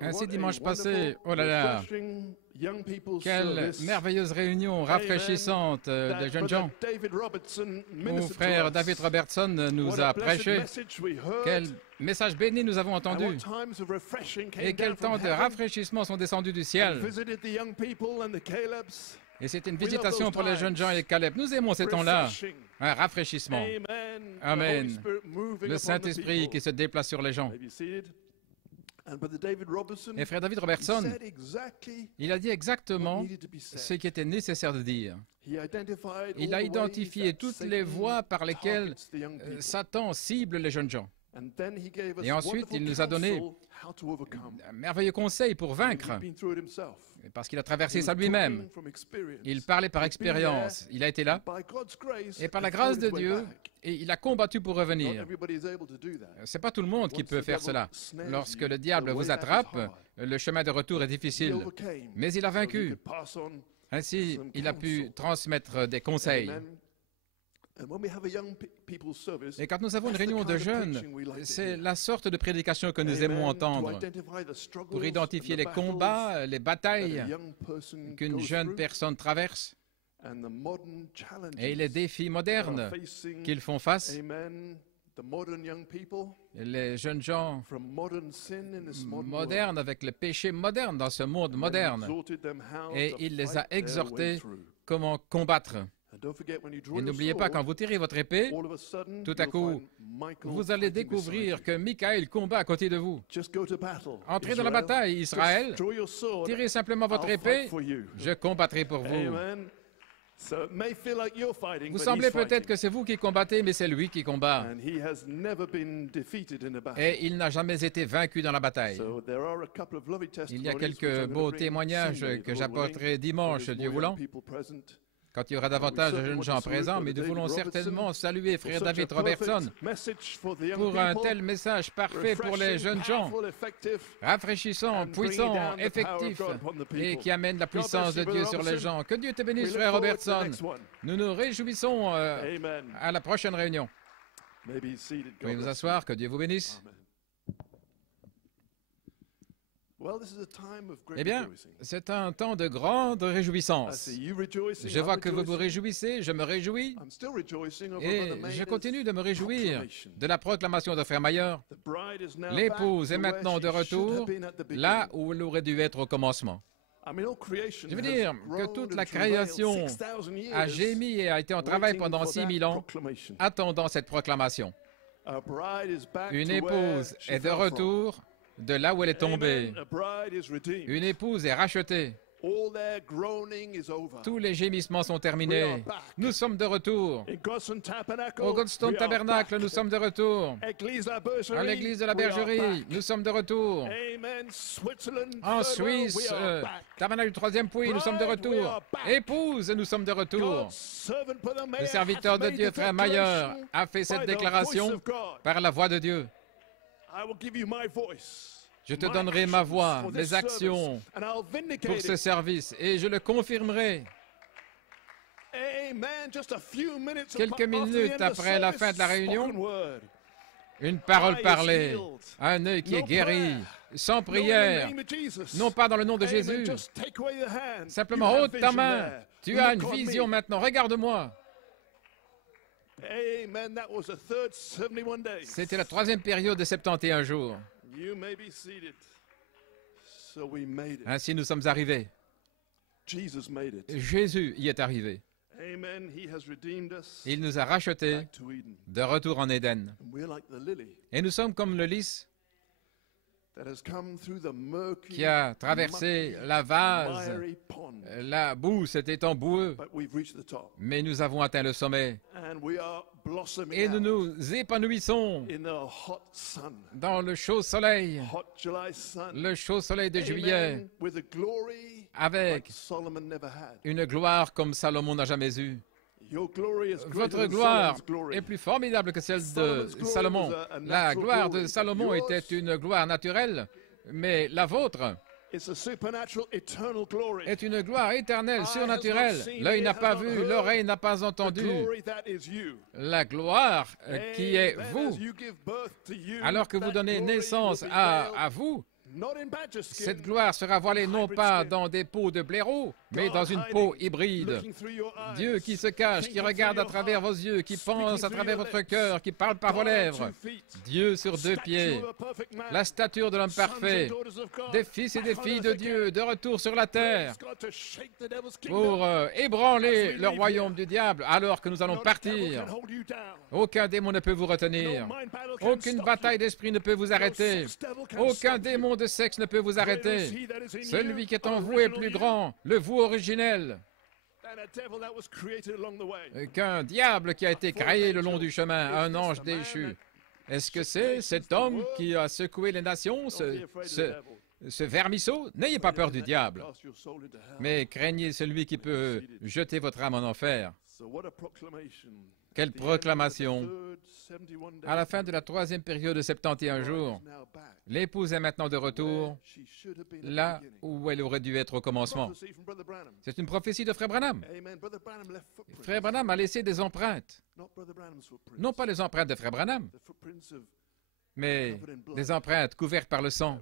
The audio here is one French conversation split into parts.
Ainsi, dimanche passé, oh là là, quelle merveilleuse réunion rafraîchissante de jeunes gens. Mon frère David Robertson nous a prêché. Quel message béni nous avons entendu. Et quel temps de rafraîchissement sont descendus du ciel. Et c'est une visitation pour les jeunes gens et les Caleb. Nous aimons ces temps-là. Un rafraîchissement. Amen. Le Saint-Esprit qui se déplace sur les gens. Et frère David Robertson, il a dit exactement ce qui était nécessaire de dire. Il a identifié toutes les voies par lesquelles Satan cible les jeunes gens. Et ensuite, il nous a donné un merveilleux conseil pour vaincre, parce qu'il a traversé ça lui-même. Il parlait par expérience. Il a été là, et par la grâce de Dieu, et il a combattu pour revenir. Ce n'est pas tout le monde qui peut faire cela. Lorsque le diable vous attrape, le chemin de retour est difficile. Mais il a vaincu. Ainsi, il a pu transmettre des conseils. Et quand nous avons une réunion de jeunes, c'est la sorte de prédication que nous aimons entendre pour identifier les combats, les batailles qu'une jeune personne traverse et les défis modernes qu'ils font face. Les jeunes gens modernes avec le péché moderne dans ce monde moderne. Et il les a exhortés comment combattre. Et n'oubliez pas, quand vous tirez votre épée, tout à coup, vous allez découvrir que Michael combat à côté de vous. Entrez dans la bataille, Israël, tirez simplement votre épée, je combattrai pour vous. Vous semblez peut-être que c'est vous qui combattez, mais c'est lui qui combat. Et il n'a jamais été vaincu dans la bataille. Il y a quelques beaux témoignages que j'apporterai dimanche, Dieu voulant, quand il y aura davantage de jeunes gens présents, mais nous voulons certainement saluer frère David Robertson pour un tel message parfait pour les jeunes gens, rafraîchissant, puissant, effectif, et qui amène la puissance de Dieu sur les gens. Que Dieu te bénisse, frère Robertson. Nous nous réjouissons à la prochaine réunion. Pouvez vous asseoir, que Dieu vous bénisse. Eh bien, c'est un temps de grande réjouissance. Je vois que vous vous réjouissez, je me réjouis, et je continue de me réjouir de la proclamation de Frère Mayer. L'épouse est maintenant de retour, là où elle aurait dû être au commencement. Je veux dire que toute la création a gémi et a été en travail pendant 6000 ans, attendant cette proclamation. Une épouse est de retour de là où elle est tombée. Une épouse est rachetée. Tous les gémissements sont terminés. Nous sommes de retour. Au Godstone Tabernacle, nous sommes de retour. À l'église de la Bergerie, nous sommes de retour. En Suisse, Tabernacle du 3e puits, nous sommes de retour. Épouse, nous sommes de retour. Le serviteur de Dieu, frère Mayer, a fait cette déclaration par la voix de Dieu. Je te donnerai ma voix, mes actions pour ce service et je le confirmerai. Quelques minutes après la fin de la réunion, une parole parlée, un œil qui est guéri, sans prière, non pas dans le nom de Jésus. Simplement, ôte ta main, tu as une vision maintenant, regarde-moi. C'était la 3e période de 71 jours. Ainsi nous sommes arrivés. Jésus y est arrivé. Il nous a rachetés de retour en Éden. Et nous sommes comme le lys qui a traversé la vase, la boue, c'était emboueux, mais nous avons atteint le sommet. Et nous nous épanouissons dans le chaud soleil de juillet, avec une gloire comme Salomon n'a jamais eue. Votre gloire est plus formidable que celle de Salomon. La gloire de Salomon était une gloire naturelle, mais la vôtre est une gloire éternelle, surnaturelle. L'œil n'a pas vu, l'oreille n'a pas entendu. La gloire qui est vous, alors que vous donnez naissance à vous, cette gloire sera voilée non pas dans des peaux de blaireau, mais dans une peau hybride. Dieu qui se cache, qui regarde à travers vos yeux, qui pense à travers votre cœur, qui parle par vos lèvres. Dieu sur 2 pieds, la stature de l'homme parfait, des fils et des filles de Dieu, de retour sur la terre, pour ébranler le royaume du diable alors que nous allons partir. Aucun démon ne peut vous retenir. Aucune bataille d'esprit ne peut vous arrêter. Aucun démon de sexe ne peut vous arrêter. Celui qui est en vous est plus grand, le vous originel, qu'un diable qui a été créé le long du chemin, un ange déchu. Est-ce que c'est cet homme qui a secoué les nations, ce vermisseau? N'ayez pas peur du diable, mais craignez celui qui peut jeter votre âme en enfer. Quelle proclamation! À la fin de la 3e période de 71 jours, l'épouse est maintenant de retour là où elle aurait dû être au commencement. C'est une prophétie de Frère Branham. Frère Branham a laissé des empreintes. Non pas les empreintes de Frère Branham, mais des empreintes couvertes par le sang.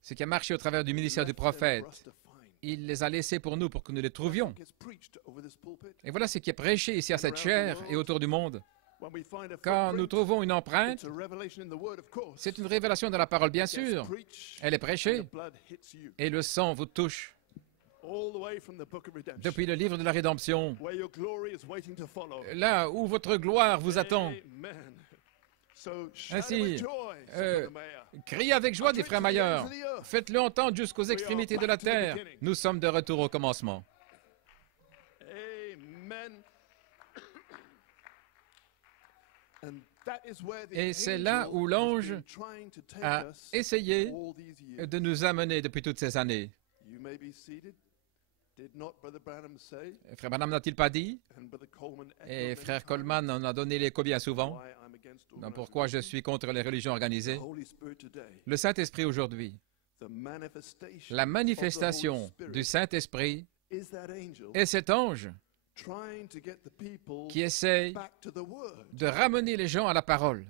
Ce qui a marché au travers du ministère du prophète. Il les a laissés pour nous, pour que nous les trouvions. Et voilà ce qui est prêché ici à cette chaire et autour du monde. Quand nous trouvons une empreinte, c'est une révélation de la parole, bien sûr. Elle est prêchée et le sang vous touche. Depuis le livre de la rédemption, là où votre gloire vous attend. Ainsi, criez avec joie, dit Frère Maillard. Faites-le entendre jusqu'aux extrémités de la terre. Nous sommes de retour au commencement. Et c'est là où l'ange a essayé de nous amener depuis toutes ces années. Frère Branham n'a-t-il pas dit? Et Frère Coleman en a donné l'écho bien souvent. Donc pourquoi je suis contre les religions organisées? Le Saint-Esprit aujourd'hui, la manifestation du Saint-Esprit est cet ange qui essaye de ramener les gens à la parole.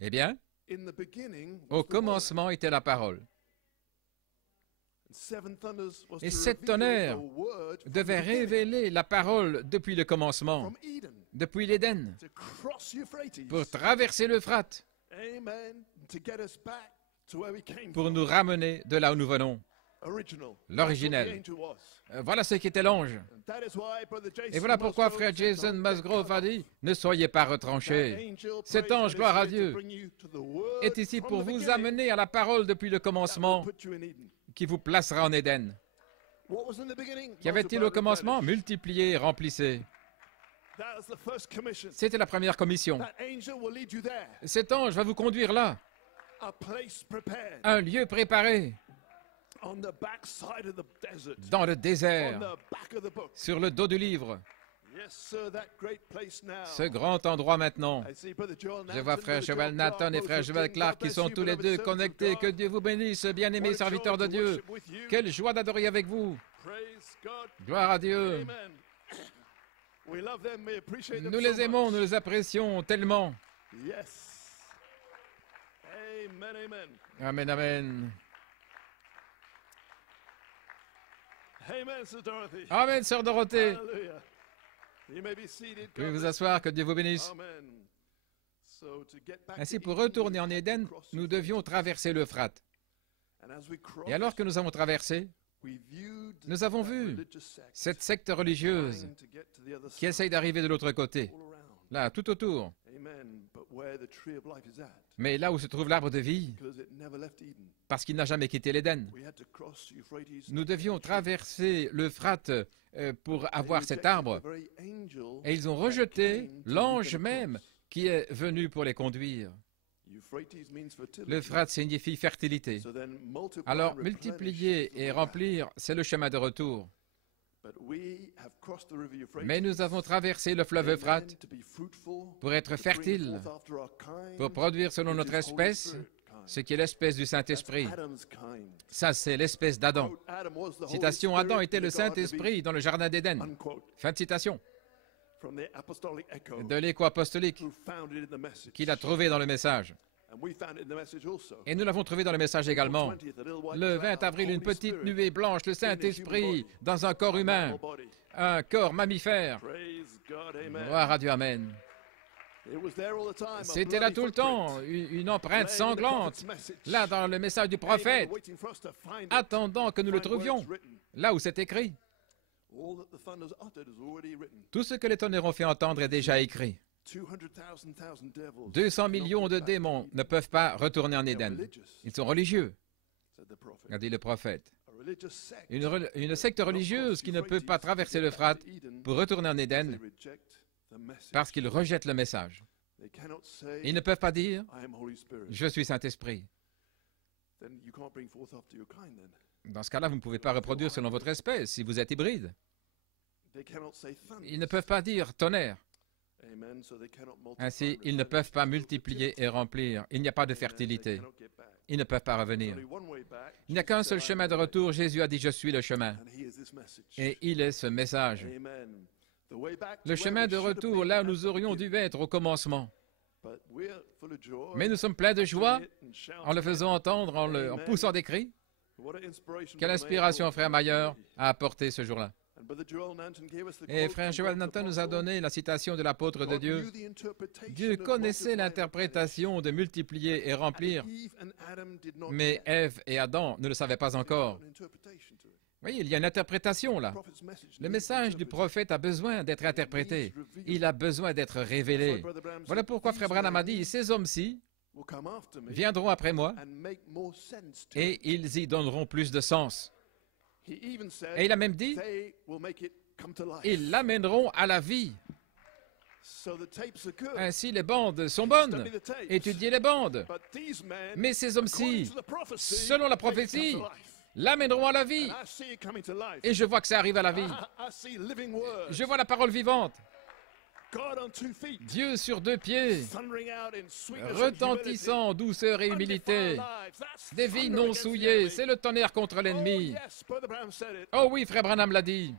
Eh bien, au commencement était la parole. Et 7 tonnerres devaient révéler la parole depuis le commencement, depuis l'Éden, pour traverser l'Euphrate, pour nous ramener de là où nous venons, l'originel. Voilà ce qu'était l'ange. Et voilà pourquoi Frère Jason Musgrove a dit, ne soyez pas retranchés. Cet ange, gloire à Dieu, est ici pour vous amener à la parole depuis le commencement, qui vous placera en Éden. Qu'y avait-il au commencement? Multipliez, remplissez. C'était la première commission. Cet ange va vous conduire là, un lieu préparé, dans le désert, sur le dos du livre. Ce grand endroit maintenant. Je vois Frère Joel Nathan et Frère Joel Clark qui sont tous les deux connectés. Que Dieu vous bénisse, bien-aimés serviteurs de Dieu. Quelle joie d'adorer avec vous. Gloire à Dieu. Nous les aimons, nous les apprécions tellement. Amen, amen. Amen, Sœur Dorothée. Vous pouvez vous asseoir, que Dieu vous bénisse. Ainsi, pour retourner en Éden, nous devions traverser l'Euphrate. Et alors que nous avons traversé, nous avons vu cette secte religieuse qui essaye d'arriver de l'autre côté, là, tout autour. Mais là où se trouve l'arbre de vie, parce qu'il n'a jamais quitté l'Éden, nous devions traverser l'Euphrate pour avoir cet arbre. Et ils ont rejeté l'ange même qui est venu pour les conduire. L'Euphrate signifie fertilité. Alors, multiplier et remplir, c'est le chemin de retour. Mais nous avons traversé le fleuve Euphrate pour être fertiles, pour produire selon notre espèce, ce qui est l'espèce du Saint-Esprit. Ça, c'est l'espèce d'Adam. Citation, Adam était le Saint-Esprit dans le Jardin d'Éden. Fin de citation. De l'écho apostolique qu'il a trouvé dans le message. Et nous l'avons trouvé dans le message également. Le 20 avril, une petite nuée blanche, le Saint-Esprit dans un corps humain, un corps mammifère. Gloire à Dieu, Amen. C'était là tout le temps, une empreinte sanglante, là dans le message du prophète, attendant que nous le trouvions, là où c'est écrit. Tout ce que les tonnerres ont fait entendre est déjà écrit. 200 millions de démons ne peuvent pas retourner en Éden. Ils sont religieux, a dit le prophète. Une secte religieuse qui ne peut pas traverser l'Euphrate pour retourner en Éden parce qu'ils rejettent le message. Ils ne peuvent pas dire « Je suis Saint-Esprit ». Dans ce cas-là, vous ne pouvez pas reproduire selon votre espèce si vous êtes hybride. Ils ne peuvent pas dire « tonnerre ». Ainsi, ils ne peuvent pas multiplier et remplir. Il n'y a pas de fertilité. Ils ne peuvent pas revenir. Il n'y a qu'un seul chemin de retour. Jésus a dit « Je suis le chemin ». Et il est ce message. Le chemin de retour, là où nous aurions dû être au commencement. Mais nous sommes pleins de joie en le faisant entendre, en poussant des cris. Quelle inspiration frère Mayer a apporté ce jour-là. Et frère Joel Nanton nous a donné la citation de l'apôtre de Dieu. Dieu connaissait l'interprétation de multiplier et remplir, mais Ève et Adam ne le savaient pas encore. Vous voyez, il y a une interprétation là. Le message du prophète a besoin d'être interprété. Il a besoin d'être révélé. Voilà pourquoi frère Branham a dit, ces hommes-ci viendront après moi et ils y donneront plus de sens. Et il a même dit, ils l'amèneront à la vie. Ainsi, les bandes sont bonnes. Étudiez les bandes. Mais ces hommes-ci, selon la prophétie, l'amèneront à la vie. Et je vois que ça arrive à la vie. Je vois la parole vivante. Dieu sur deux pieds, retentissant en douceur et humilité, des vies non souillées, c'est le tonnerre contre l'ennemi. Oh oui, frère Branham l'a dit.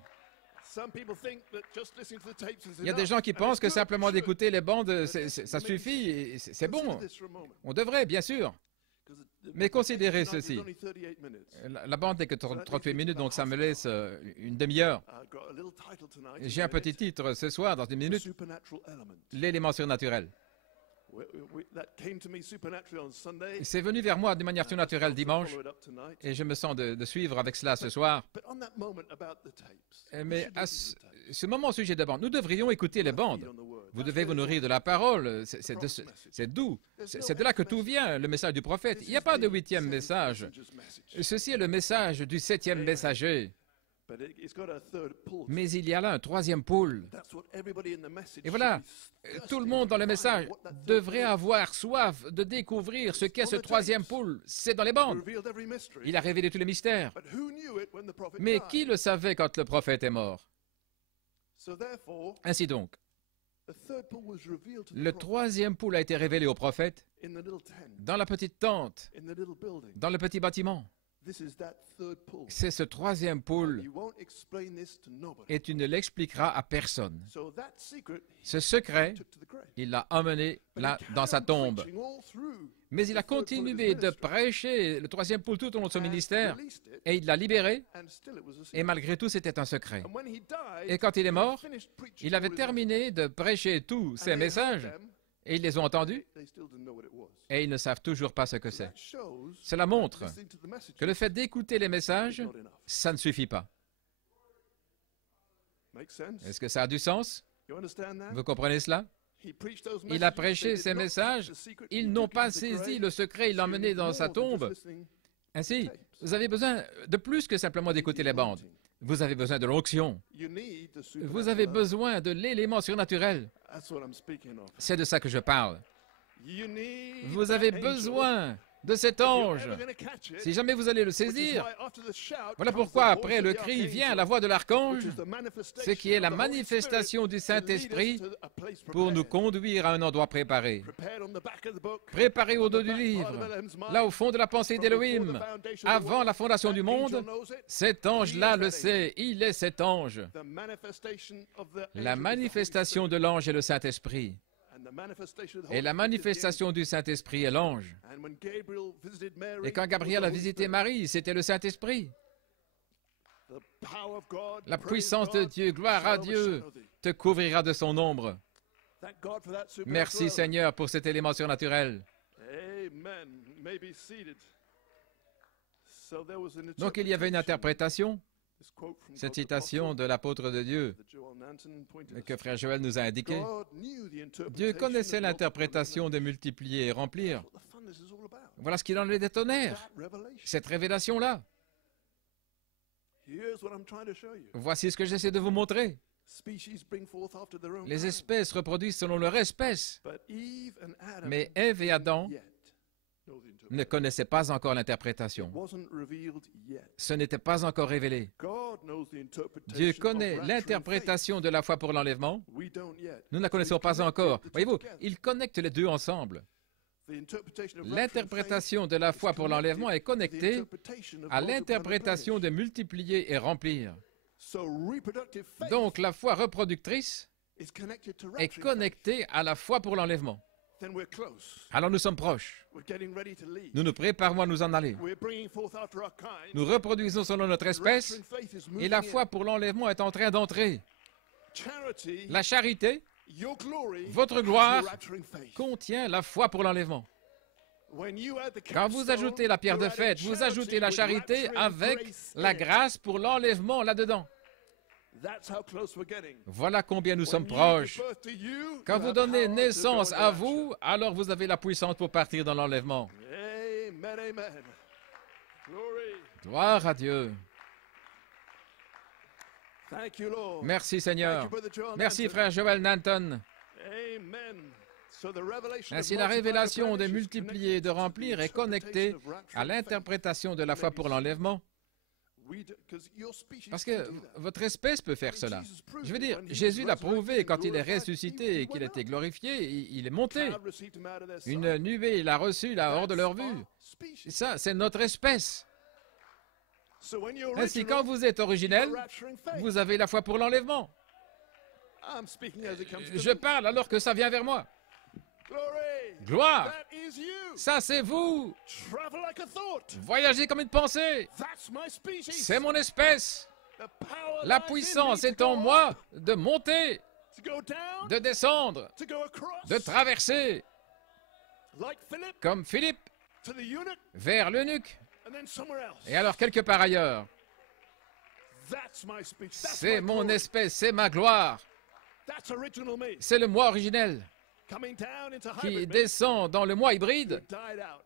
Il y a des gens qui pensent que simplement d'écouter les bandes, ça suffit, et c'est bon. On devrait, bien sûr. Mais considérez ceci. La bande n'est que 38 minutes, donc ça me laisse une demi-heure. J'ai un petit titre ce soir, dans une minute. L'élément surnaturel. C'est venu vers moi de manière surnaturelle dimanche, et je me sens de suivre avec cela ce soir. Mais à ce moment au sujet des bandes, nous devrions écouter les bandes. Vous devez vous nourrir de la parole, c'est doux. C'est de là que tout vient, le message du prophète. Il n'y a pas de 8e message. Ceci est le message du 7e messager. Mais il y a là un 3e pôle. Et voilà, tout le monde dans le message devrait avoir soif de découvrir ce qu'est ce 3e pôle. C'est dans les bandes. Il a révélé tous les mystères. Mais qui le savait quand le prophète est mort? Ainsi donc, le 3e pôle a été révélé au prophète dans la petite tente, dans le petit bâtiment. C'est ce 3e pôle et tu ne l'expliqueras à personne. Ce secret, il l'a emmené là dans sa tombe. Mais il a continué de prêcher le 3e pôle tout au long de son ministère et il l'a libéré et malgré tout c'était un secret. Et quand il est mort, il avait terminé de prêcher tous ces messages et ils les ont entendus et ils ne savent toujours pas ce que c'est. Cela montre que le fait d'écouter les messages, ça ne suffit pas. Est-ce que ça a du sens? Vous comprenez cela? Il a prêché ces messages, ils n'ont pas saisi le secret, il l'a emmené dans sa tombe. Ainsi, vous avez besoin de plus que simplement d'écouter les bandes. Vous avez besoin de l'onction. Vous avez besoin de l'élément surnaturel. C'est de ça que je parle. Vous avez besoin de cet ange. Si jamais vous allez le saisir, voilà pourquoi après le cri vient la voix de l'archange, ce qui est la manifestation du Saint-Esprit pour nous conduire à un endroit préparé. Préparé au dos du livre, là au fond de la pensée d'Élohim, avant la fondation du monde, cet ange-là le sait, il est cet ange. La manifestation de l'ange est le Saint-Esprit. Et la manifestation du Saint-Esprit est l'ange. Et quand Gabriel a visité Marie, c'était le Saint-Esprit. La puissance de Dieu, gloire à Dieu, te couvrira de son ombre. Merci Seigneur pour cet élément surnaturel. Donc il y avait une interprétation. Cette citation de l'apôtre de Dieu que frère Joël nous a indiqué, Dieu connaissait l'interprétation de multiplier et remplir. Voilà ce qu'il en est des tonnerres, cette révélation-là. Voici ce que j'essaie de vous montrer. Les espèces reproduisent selon leur espèce, mais Ève et Adam ne connaissaient pas encore l'interprétation. Ce n'était pas encore révélé. Dieu connaît l'interprétation de la foi pour l'enlèvement. Nous ne la connaissons pas encore. Voyez-vous, il connecte les deux ensemble. L'interprétation de la foi pour l'enlèvement est connectée à l'interprétation de multiplier et remplir. Donc la foi reproductrice est connectée à la foi pour l'enlèvement. Alors nous sommes proches. Nous nous préparons à nous en aller. Nous reproduisons selon notre espèce et la foi pour l'enlèvement est en train d'entrer. La charité, votre gloire, contient la foi pour l'enlèvement. Quand vous ajoutez la pierre de fête, vous ajoutez la charité avec la grâce pour l'enlèvement là-dedans. Voilà combien nous sommes proches. Quand vous donnez naissance à vous, alors vous avez la puissance pour partir dans l'enlèvement. Gloire à Dieu. Merci Seigneur. Merci frère Joël Nanton. Ainsi la révélation de multiplier et de remplir est connectée à l'interprétation de la foi pour l'enlèvement. Parce que votre espèce peut faire cela. Je veux dire, Jésus l'a prouvé quand il est ressuscité et qu'il a été glorifié, il est monté. Une nuée, il a reçu là hors de leur vue. Ça, c'est notre espèce. Ainsi, quand vous êtes originel, vous avez la foi pour l'enlèvement. Je parle alors que ça vient vers moi. Gloire! Ça, c'est vous! Voyagez comme une pensée! C'est mon espèce! La puissance est en moi de monter, de descendre, de traverser, comme Philippe, vers l'eunuque, et alors quelque part ailleurs. C'est mon espèce, c'est ma gloire. C'est le moi originel qui descend dans le moi hybride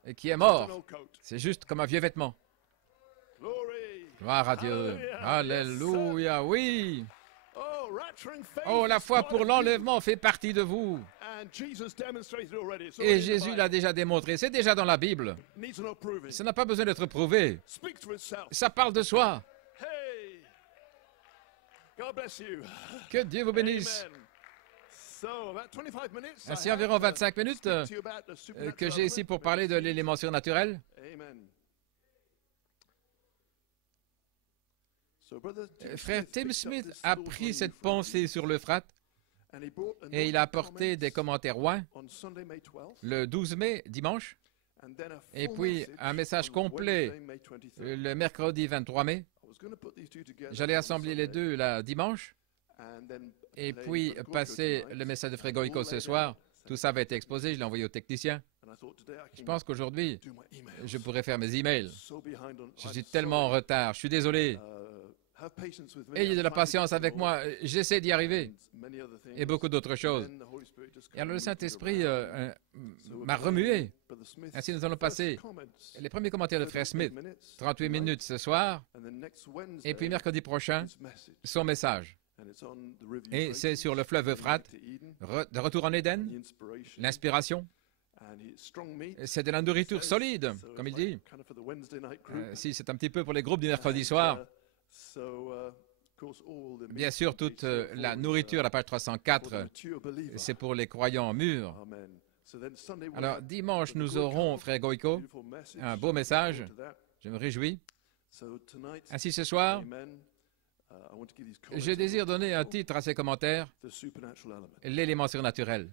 et qui est mort. C'est juste comme un vieux vêtement. Gloire à Dieu. Alléluia, oui. Oh, la foi pour l'enlèvement fait partie de vous. Et Jésus l'a déjà démontré. C'est déjà dans la Bible. Ça n'a pas besoin d'être prouvé. Ça parle de soi. Que Dieu vous bénisse. Ainsi, environ 25 minutes que j'ai ici pour parler de l'élément surnaturel. Frère Tim Smith a pris cette pensée sur l'Euphrate et il a apporté des commentaires oints le 12 mai, dimanche, et puis un message complet le mercredi 23 mai. J'allais assembler les deux là dimanche. Et puis, passer le message de Frère Goïko ce soir, tout ça va être exposé, je l'ai envoyé au technicien. Je pense qu'aujourd'hui, je pourrais faire mes emails. Je suis tellement en retard, je suis désolé. Ayez de la patience avec moi, j'essaie d'y arriver. Et beaucoup d'autres choses. Et alors le Saint-Esprit m'a remué. Ainsi nous allons passer les premiers commentaires de Frère Smith, 38 minutes ce soir, et puis mercredi prochain, son message. Et c'est sur le fleuve Euphrate, de retour en Éden, l'inspiration, C'est de la nourriture solide, comme il dit. Si c'est un petit peu pour les groupes du mercredi soir. Bien sûr, toute la nourriture à la page 304, c'est pour les croyants mûrs. Alors, dimanche, nous aurons, frère Goïko, un beau message. Je me réjouis. Ainsi, ce soir, je désire donner un titre à ces commentaires, l'élément surnaturel.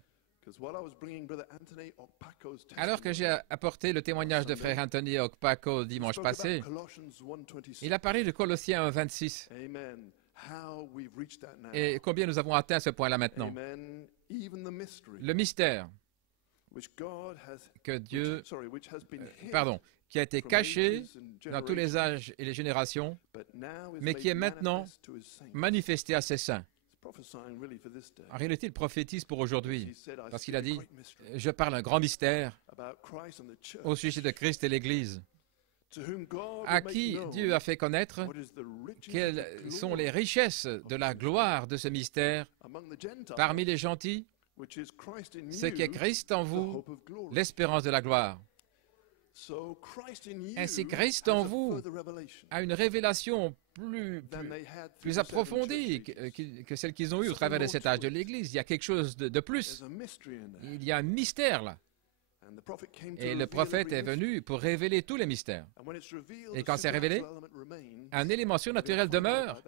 Alors que j'ai apporté le témoignage de frère Anthony Okpako dimanche passé, il a parlé de Colossiens 1, 26. Et combien nous avons atteint ce point-là maintenant. Le mystère que Dieu, qui a été caché dans tous les âges et les générations, mais qui est maintenant manifesté à ses saints. En réalité, il prophétise pour aujourd'hui, parce qu'il a dit, je parle un grand mystère au sujet de Christ et l'Église, à qui Dieu a fait connaître quelles sont les richesses de la gloire de ce mystère parmi les gentils, ce qui est Christ en vous, l'espérance de la gloire. Ainsi, Christ en vous a une révélation plus approfondie que celle qu'ils ont eue au travers de cet âge de l'Église. Il y a quelque chose de plus. Il y a un mystère là. Et le prophète est venu pour révéler tous les mystères. Et quand c'est révélé, un élément surnaturel demeure.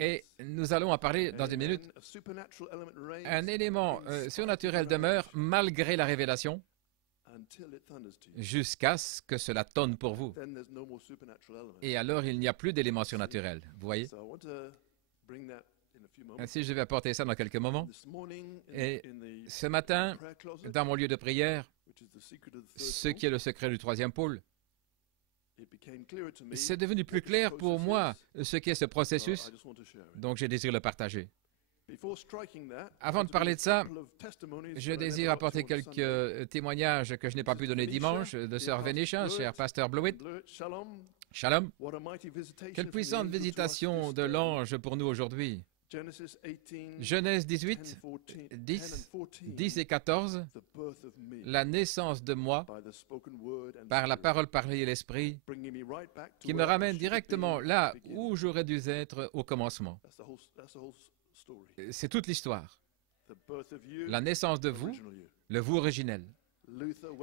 Et nous allons en parler dans une minute. Un élément surnaturel demeure malgré la révélation, jusqu'à ce que cela tonne pour vous. Et alors, il n'y a plus d'éléments surnaturels. Vous voyez? Ainsi, je vais apporter ça dans quelques moments. Et ce matin, dans mon lieu de prière, ce qui est le secret du troisième pôle, c'est devenu plus clair pour moi ce qu'est ce processus, donc je désire le partager. Avant de parler de ça, je désire apporter quelques témoignages que je n'ai pas pu donner dimanche de Sœur Venetia, cher pasteur Blewett. Shalom. Quelle puissante visitation de l'ange pour nous aujourd'hui. Genèse 18, 10 et 14, la naissance de moi par la parole parlée et l'esprit, qui me ramène directement là où j'aurais dû être au commencement. C'est toute l'histoire. La naissance de vous, le vous originel.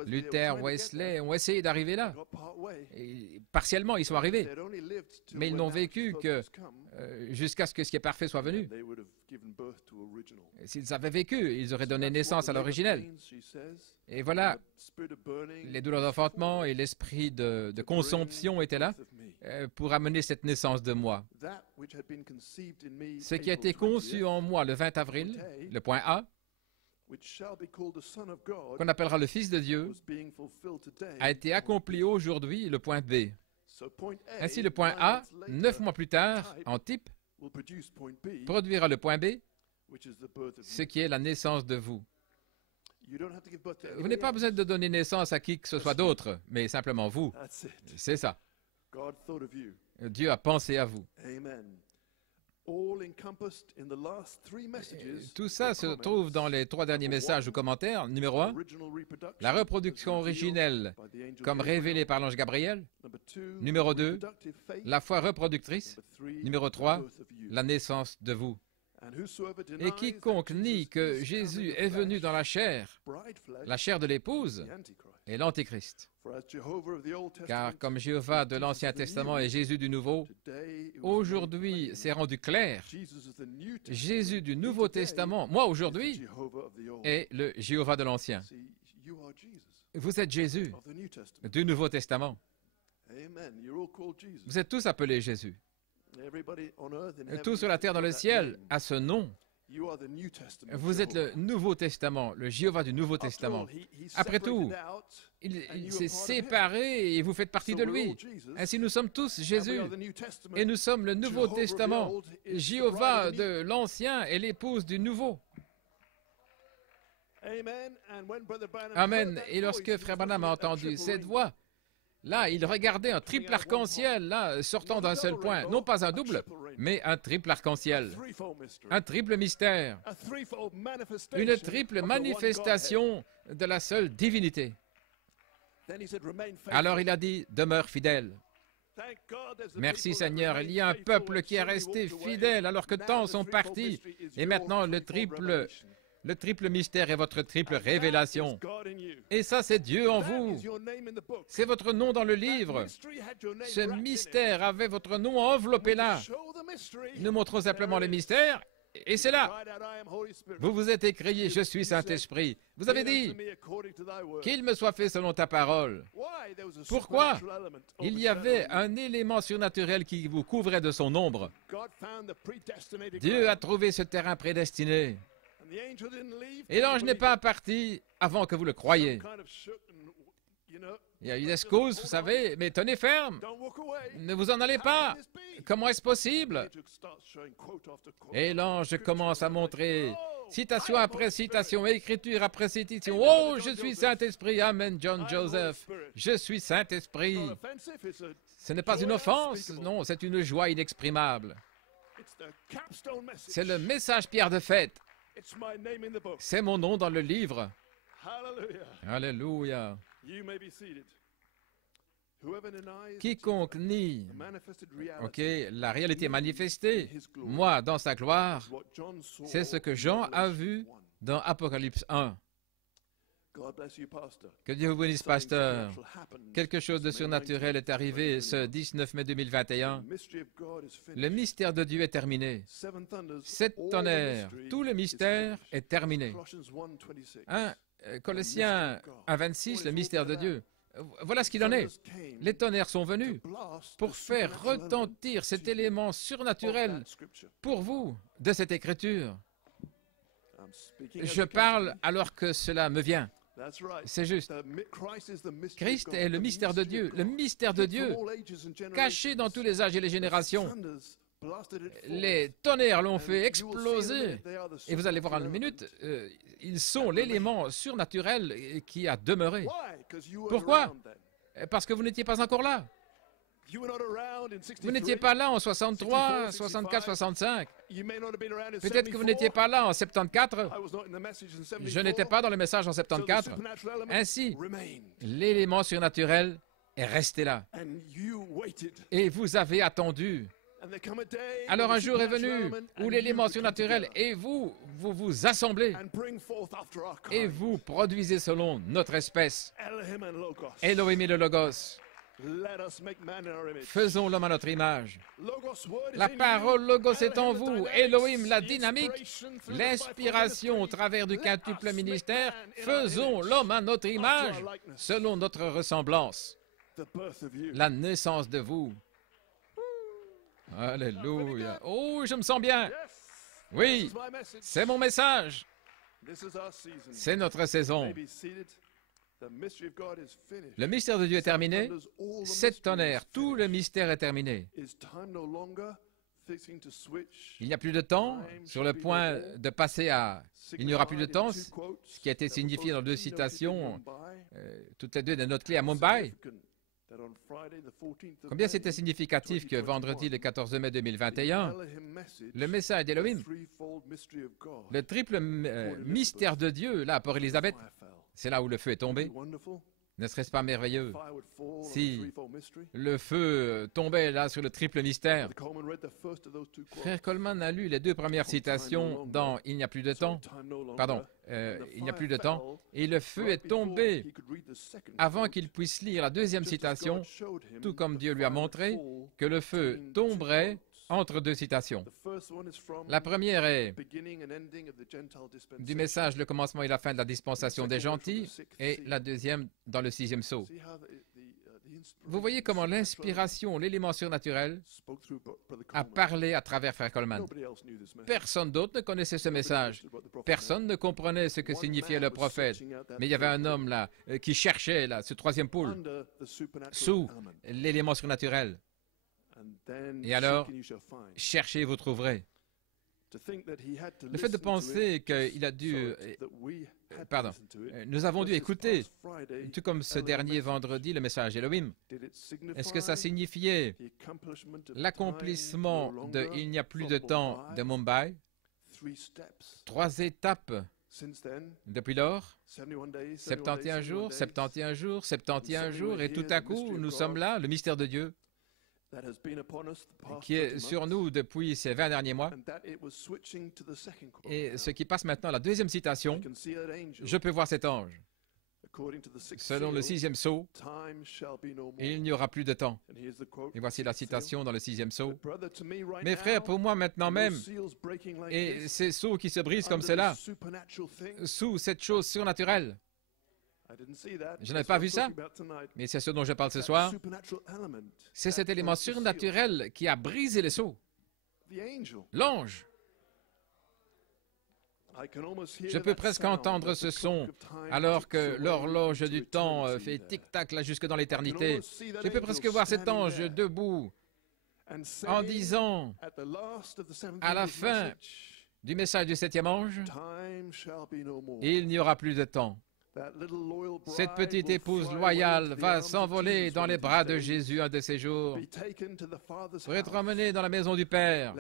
Luther, Wesley ont essayé d'arriver là. Et partiellement, ils sont arrivés. Mais ils n'ont vécu que jusqu'à ce que ce qui est parfait soit venu. S'ils avaient vécu, ils auraient donné naissance à l'originel. Et voilà, les douleurs d'enfantement et l'esprit de consomption étaient là pour amener cette naissance de moi. Ce qui a été conçu en moi le 20 avril, le point A, qu'on appellera le Fils de Dieu, a été accompli aujourd'hui, le point B. Ainsi, le point A, 9 mois plus tard, en type, produira le point B, ce qui est la naissance de vous. Vous n'avez pas besoin de donner naissance à qui que ce soit d'autre, mais simplement vous. C'est ça. Dieu a pensé à vous. Tout ça se trouve dans les 3 derniers messages ou commentaires. Numéro 1, la reproduction originelle comme révélée par l'ange Gabriel. Numéro 2, la foi reproductrice. Numéro 3, la naissance de vous. Et quiconque nie que Jésus est venu dans la chair de l'épouse, est l'Antéchrist. Car comme Jéhovah de l'Ancien Testament et Jésus du Nouveau, aujourd'hui c'est rendu clair, Jésus du Nouveau Testament, moi aujourd'hui, est le Jéhovah de l'Ancien. Vous êtes Jésus du Nouveau Testament. Vous êtes tous appelés Jésus. Tout sur la terre dans le ciel a ce nom. Vous êtes le Nouveau Testament, le Jéhovah du Nouveau Testament. Après tout, il s'est séparé et vous faites partie de lui. Ainsi, nous sommes tous Jésus. Et nous sommes le Nouveau Testament. Jéhovah de l'Ancien est l'épouse du Nouveau. Amen. Et lorsque Frère Branham a entendu cette voix, Là, il regardait un triple arc-en-ciel, là, sortant d'un seul point. Non pas un double, mais un triple arc-en-ciel. Un triple mystère. Une triple manifestation de la seule divinité. Alors il a dit, demeure fidèle. Merci Seigneur, il y a un peuple qui est resté fidèle alors que tant sont partis. Et maintenant, le triple mystère est votre triple révélation. Et ça, c'est Dieu en vous. C'est votre nom dans le livre. Ce mystère avait votre nom enveloppé là. Nous montrons simplement le mystère. Et c'est là. Vous vous êtes écrié, je suis Saint-Esprit. Vous avez dit, qu'il me soit fait selon ta parole. Pourquoi? Il y avait un élément surnaturel qui vous couvrait de son ombre. Dieu a trouvé ce terrain prédestiné. Et l'ange n'est pas parti avant que vous le croyiez. Il y a eu des secousses, vous savez, mais tenez ferme. Ne vous en allez pas. Comment est-ce possible? Et l'ange commence à montrer citation après citation, écriture après citation. Oh, je suis Saint-Esprit. Amen, John Joseph. Je suis Saint-Esprit. Ce n'est pas une offense, non, c'est une joie inexprimable. C'est le message pierre de fête. C'est mon nom dans le livre. Alléluia. Quiconque nie la réalité manifestée, moi, dans sa gloire, c'est ce que Jean a vu dans Apocalypse 1. Que Dieu vous bénisse, pasteur. Quelque chose de surnaturel est arrivé ce 19 mai 2021. Le mystère de Dieu est terminé. 7 tonnerres, tout le mystère est terminé. Colossiens 1,26, le mystère de Dieu. Voilà ce qu'il en est. Les tonnerres sont venus pour faire retentir cet élément surnaturel pour vous de cette écriture. Je parle alors que cela me vient. C'est juste. Christ est le mystère de Dieu. Le mystère de Dieu, caché dans tous les âges et les générations. Les tonnerres l'ont fait exploser. Et vous allez voir en une minute, ils sont l'élément surnaturel qui a demeuré. Pourquoi? Parce que vous n'étiez pas encore là. Vous n'étiez pas là en 63, 64, 65. Peut-être que vous n'étiez pas là en 74. Je n'étais pas dans le message en 74. Ainsi, l'élément surnaturel est resté là. Et vous avez attendu. Alors un jour est venu où l'élément surnaturel et vous vous assemblez et vous produisez selon notre espèce. Elohim et le Logos. Faisons l'homme à notre image. La parole Logos est en vous. Elohim, la dynamique, l'inspiration au travers du quintuple ministère. Faisons l'homme à notre image, selon notre ressemblance. La naissance de vous. Alléluia. Oh, je me sens bien. Oui, c'est mon message. C'est notre saison. Le mystère de Dieu est terminé. 7 tonnerres, tout le mystère est terminé. Il n'y a plus de temps, sur le point de passer à... Il n'y aura plus de temps, ce qui a été signifié dans 2 citations, toutes les 2 des notes clés à Mumbai. Combien c'était significatif que vendredi, le 14 mai 2021, le message d'Elohim, le triple mystère de Dieu, là, pour Élisabeth, c'est là où le feu est tombé. Ne serait-ce pas merveilleux si le feu tombait là sur le triple mystère? Frère Coleman a lu les 2 premières citations dans « Il n'y a plus de temps ». Pardon, il n'y a plus de temps. Et le feu est tombé avant qu'il puisse lire la 2e citation, tout comme Dieu lui a montré que le feu tomberait entre 2 citations. La première est du message, le commencement et la fin de la dispensation des gentils, et la deuxième dans le 6e sceau. Vous voyez comment l'inspiration, l'élément surnaturel, a parlé à travers Frère Coleman. Personne d'autre ne connaissait ce message. Personne ne comprenait ce que signifiait le prophète. Mais il y avait un homme là qui cherchait là, ce 3e pôle, sous l'élément surnaturel. Et alors, cherchez, vous trouverez. Le fait de penser qu'il a dû... Pardon, nous avons dû écouter, tout comme ce dernier vendredi, le message Elohim. Est-ce que ça signifiait l'accomplissement de « Il n'y a plus de temps » de Mumbai? 3 étapes depuis lors, 71 jours, 71 jours, 71 jours, et tout à coup, nous sommes là, le mystère de Dieu, qui est sur nous depuis ces 20 derniers mois. Et ce qui passe maintenant à la deuxième citation, je peux voir cet ange. Selon le 6e sceau, il n'y aura plus de temps. Et voici la citation dans le 6e sceau. Mes frères, pour moi maintenant même, et ces sceaux qui se brisent comme cela, sous cette chose surnaturelle, je n'ai pas vu ça, mais c'est ce dont je parle ce soir. C'est cet élément surnaturel qui a brisé les sceaux. L'ange. Je peux presque entendre ce son alors que l'horloge du temps fait tic-tac là jusque dans l'éternité. Je peux presque voir cet ange debout en disant à la fin du message du 7e ange, il n'y aura plus de temps. Cette petite épouse loyale va s'envoler dans les bras de Jésus un de ces jours pour être emmenée dans la maison du Père.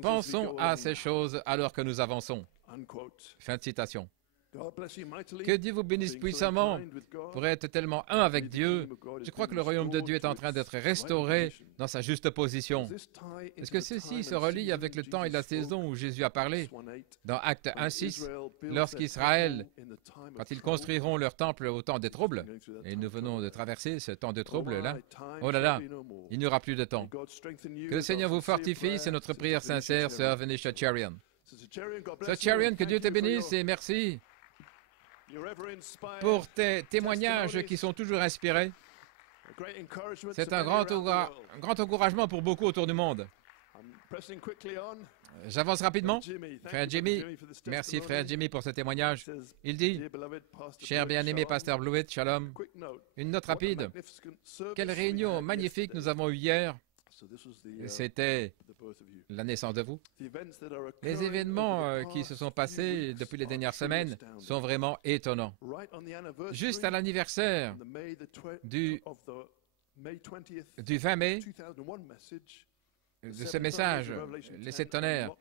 Pensons à ces choses alors que nous avançons. Fin de citation. Que Dieu vous bénisse puissamment pour être tellement un avec Dieu. Je crois que le royaume de Dieu est en train d'être restauré dans sa juste position. Est-ce que ceci se relie avec le temps et la saison où Jésus a parlé dans Actes 1:6, lorsqu'Israël, quand ils construiront leur temple au temps des troubles, et nous venons de traverser ce temps de troubles-là, oh là là, il n'y aura plus de temps. Que le Seigneur vous fortifie, c'est notre prière sincère, sœur Venetia Cherian. Sœur Cherian, que Dieu te bénisse et merci pour tes témoignages qui sont toujours inspirés. C'est un grand encouragement pour beaucoup autour du monde. J'avance rapidement. Frère Jimmy, merci frère Jimmy pour ce témoignage. Il dit, cher bien-aimé pasteur Blewett, shalom. Une note rapide. Quelle réunion magnifique nous avons eue hier. C'était la naissance de vous. Les événements qui se sont passés depuis les dernières semaines sont vraiment étonnants. Juste à l'anniversaire du 20 mai, de ce message, les 7 tonnerres,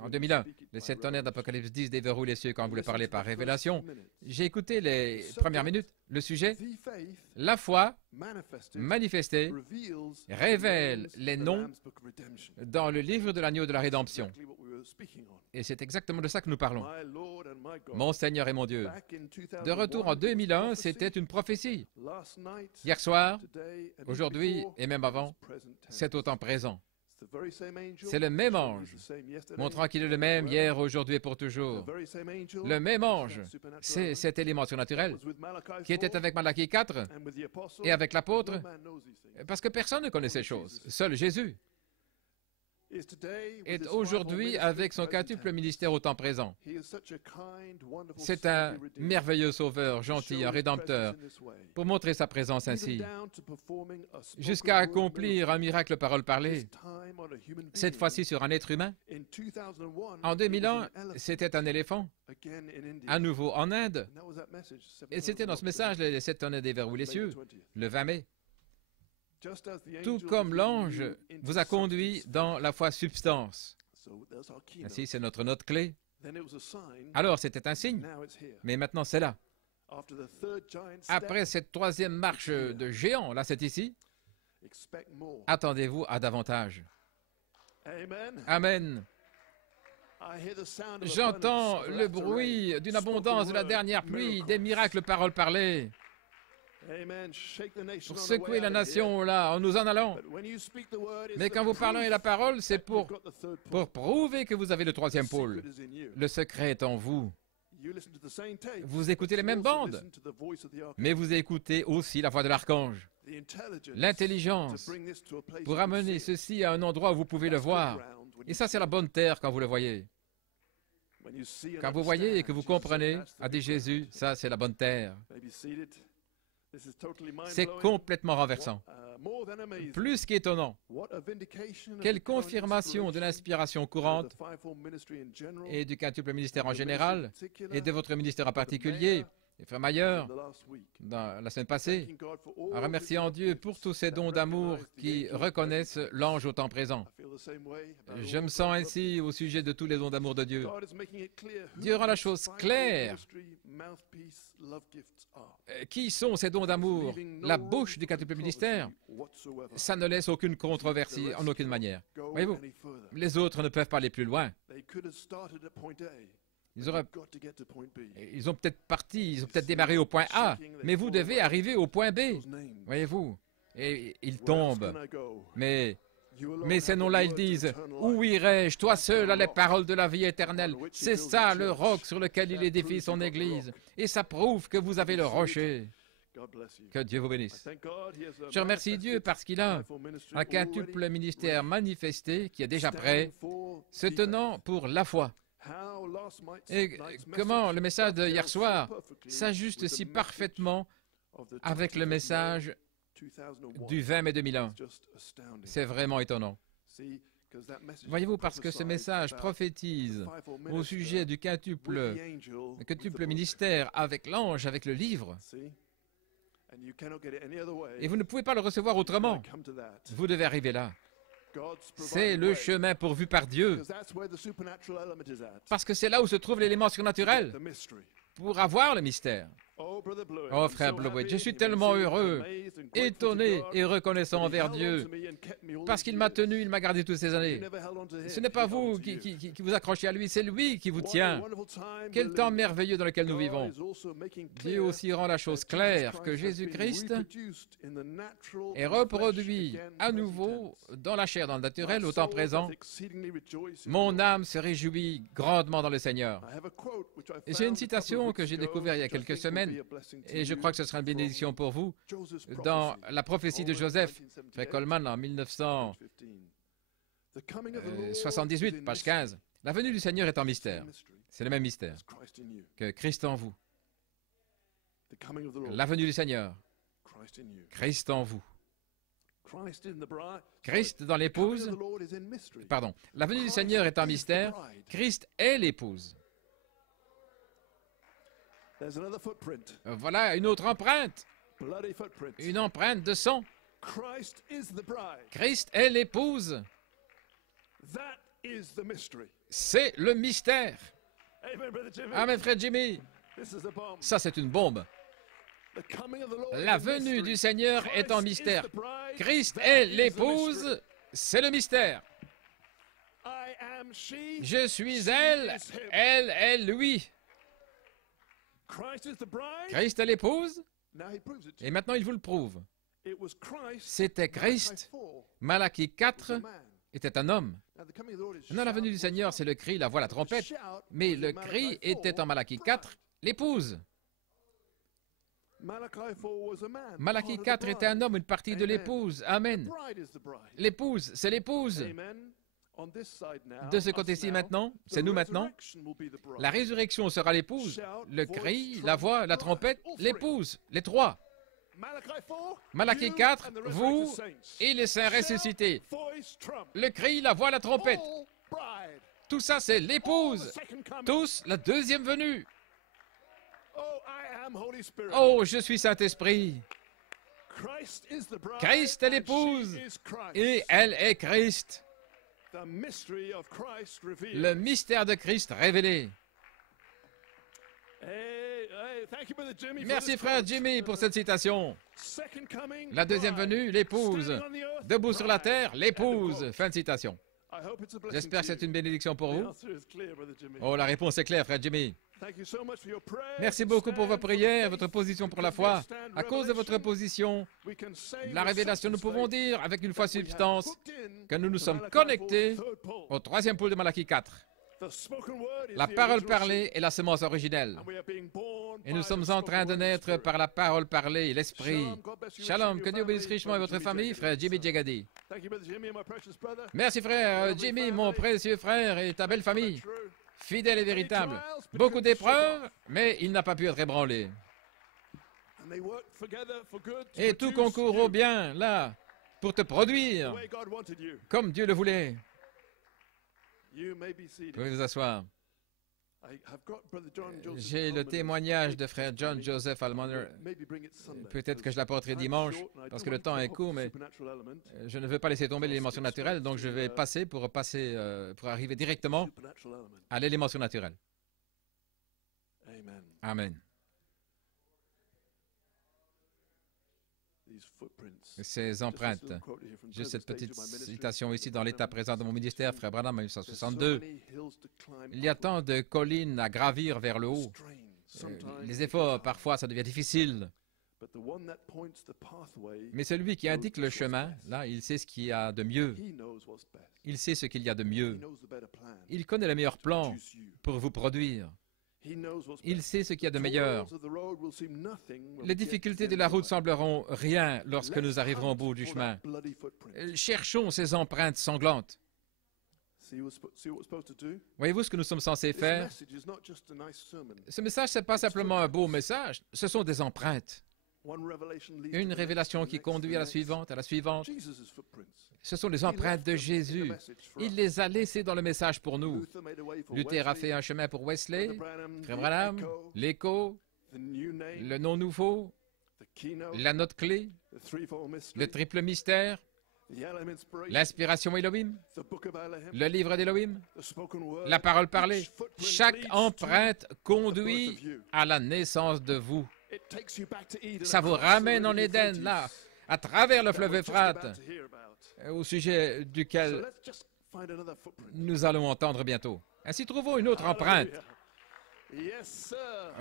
en 2001, les 7 tonnerres d'Apocalypse 10 déverrouillent les cieux quand vous le parlez par révélation. J'ai écouté les premières minutes, le sujet, la foi manifestée révèle les noms dans le livre de l'agneau de la rédemption. Et c'est exactement de ça que nous parlons. Mon Seigneur et mon Dieu. De retour en 2001, c'était une prophétie. Hier soir, aujourd'hui et même avant, c'est au temps présent. C'est le même ange, montrant qu'il est le même hier, aujourd'hui et pour toujours. Le même ange, c'est cet élément surnaturel qui était avec Malachie 4 et avec l'apôtre, parce que personne ne connaît ces choses, seul Jésus est aujourd'hui avec son quintuple ministère au temps présent. C'est un merveilleux sauveur, gentil, un rédempteur, pour montrer sa présence ainsi, jusqu'à accomplir un miracle parole parlée, cette fois-ci sur un être humain. En 2001, c'était un éléphant, à nouveau en Inde, et c'était dans ce message, les 7 tonnerres déverrouillent les cieux, le 20 mai. Tout comme l'ange vous a conduit dans la foi substance. Ainsi, c'est notre note clé. Alors, c'était un signe, mais maintenant c'est là. Après cette 3e marche de géant, là c'est ici, attendez-vous à davantage. Amen. J'entends le bruit d'une abondance de la dernière pluie, des miracles paroles parlées. Pour secouer la nation, là, en nous en allant. Mais quand vous parlez la parole, c'est pour prouver que vous avez le 3e pôle. Le secret est en vous. Vous écoutez les mêmes bandes, mais vous écoutez aussi la voix de l'archange. L'intelligence pour amener ceci à un endroit où vous pouvez le voir. Et ça, c'est la bonne terre quand vous le voyez. Quand vous voyez et que vous comprenez, a dit Jésus, ça, c'est la bonne terre. C'est complètement renversant. Plus qu'étonnant. Quelle confirmation de l'inspiration courante et du quintuple ministère en général et de votre ministère en particulier. Et Frère Mayer, dans la semaine passée, en remerciant Dieu pour tous ces dons d'amour qui reconnaissent l'ange au temps présent. Je me sens ainsi au sujet de tous les dons d'amour de Dieu. Dieu rend la chose claire. Qui sont ces dons d'amour? La bouche du quintuple ministère, ça ne laisse aucune controversie en aucune manière. Voyez-vous, les autres ne peuvent pas aller plus loin. Ils ont peut-être démarré au point A, mais vous devez arriver au point B, voyez-vous. Et ils tombent. Mais ces noms-là, ils disent, où irai-je? Toi seul as les paroles de la vie éternelle. C'est ça le roc sur lequel il édifie son Église. Et ça prouve que vous avez le rocher. Que Dieu vous bénisse. Je remercie Dieu parce qu'il a un quintuple ministère manifesté qui est déjà prêt, se tenant pour la foi. Et comment le message de hier soir s'ajuste si parfaitement avec le message du 20 mai 2001. C'est vraiment étonnant. Voyez-vous, parce que ce message prophétise au sujet du quintuple ministère avec l'ange, avec le livre. Et vous ne pouvez pas le recevoir autrement. Vous devez arriver là. C'est le chemin pourvu par Dieu. Parce que c'est là où se trouve l'élément surnaturel pour avoir le mystère. Oh, frère Blowett, je suis tellement heureux, étonné et reconnaissant envers Dieu, parce qu'il m'a tenu, il m'a gardé toutes ces années. Ce n'est pas vous qui vous accrochez à lui, c'est lui qui vous tient. Quel temps merveilleux dans lequel nous vivons. Dieu aussi rend la chose claire que Jésus-Christ est reproduit à nouveau dans la chair, dans le naturel, au temps présent. Mon âme se réjouit grandement dans le Seigneur. Et j'ai une citation que j'ai découverte il y a quelques semaines, et je crois que ce sera une bénédiction pour vous, dans la prophétie de Joseph, Frère Coleman, en 1978, page 15. La venue du Seigneur est en mystère. C'est le même mystère que Christ en vous. La venue du Seigneur, Christ en vous. Christ dans l'épouse, pardon, la venue du Seigneur est en mystère, Christ est l'épouse. Voilà une autre empreinte, une empreinte de sang. Christ est l'épouse. C'est le mystère. Amen, frère Jimmy. Ça, c'est une bombe. La venue du Seigneur est en mystère. Christ est l'épouse, c'est le mystère. Je suis elle, elle est lui. Christ est l'épouse, et maintenant il vous le prouve. C'était Christ. Malachie 4 était un homme. Non, la venue du Seigneur, c'est le cri, la voix, la trompette. Mais le cri était en Malachie 4, l'épouse. Malachie 4 était un homme, une partie de l'épouse. Amen. L'épouse, c'est l'épouse. De ce côté-ci maintenant, c'est nous maintenant. La résurrection sera l'épouse. Le cri, la voix, la trompette, l'épouse, les trois. Malachie 4, vous et les saints ressuscités. Le cri, la voix, la trompette. Tout ça, c'est l'épouse. Tous, la deuxième venue. Oh, je suis Saint-Esprit. Christ est l'épouse et elle est Christ. Le mystère de Christ révélé. Merci, frère Jimmy, pour cette citation. La deuxième venue, l'épouse. Debout sur la terre, l'épouse. Fin de citation. J'espère que c'est une bénédiction pour vous. Oh, la réponse est claire, frère Jimmy. Merci beaucoup pour vos prières, votre position pour la foi. À cause de votre position, la révélation, nous pouvons dire avec une foi substance que nous nous sommes connectés au troisième pôle de Malachie 4. La parole parlée est la semence originelle. Et nous sommes en train de naître par la parole parlée et l'esprit. Shalom, que Dieu bénisse richement et votre famille, frère Jimmy Djegadi. Merci, frère Jimmy, mon précieux frère et ta belle famille. Fidèle et véritable. Beaucoup d'épreuves, mais il n'a pas pu être ébranlé. Et tout concourt au bien, là, pour te produire, comme Dieu le voulait. Vous pouvez vous asseoir. J'ai le témoignage de frère John Joseph Almoner. Peut-être que je l'apporterai dimanche, parce que le temps est court, mais je ne veux pas laisser tomber l'élément surnaturel, donc je vais passer pour arriver directement à l'élément surnaturel. Amen. Ces empreintes. J'ai cette petite citation ici dans l'état présent de mon ministère, frère Branham, en 1962. Il y a tant de collines à gravir vers le haut. Les efforts, parfois, ça devient difficile. Mais celui qui indique le chemin, là, il sait ce qu'il y a de mieux. Il sait ce qu'il y a de mieux. Il connaît le meilleur plan pour vous produire. Il sait ce qu'il y a de meilleur. Les difficultés de la route sembleront rien lorsque nous arriverons au bout du chemin. Cherchons ces empreintes sanglantes. Voyez-vous ce que nous sommes censés faire? Ce message, ce n'est pas simplement un beau message, ce sont des empreintes. Une révélation qui conduit à la suivante, à la suivante. Ce sont les empreintes de Jésus. Il les a laissées dans le message pour nous. Luther a fait un chemin pour Wesley, frère Branham, l'écho, le nom nouveau, la note clé, le triple mystère, l'inspiration Elohim, le livre d'Elohim, la parole parlée. Chaque empreinte conduit à la naissance de vous. Ça vous ramène en Éden, là, à travers le fleuve Euphrate, au sujet duquel nous allons entendre bientôt. Ainsi, trouvons une autre empreinte.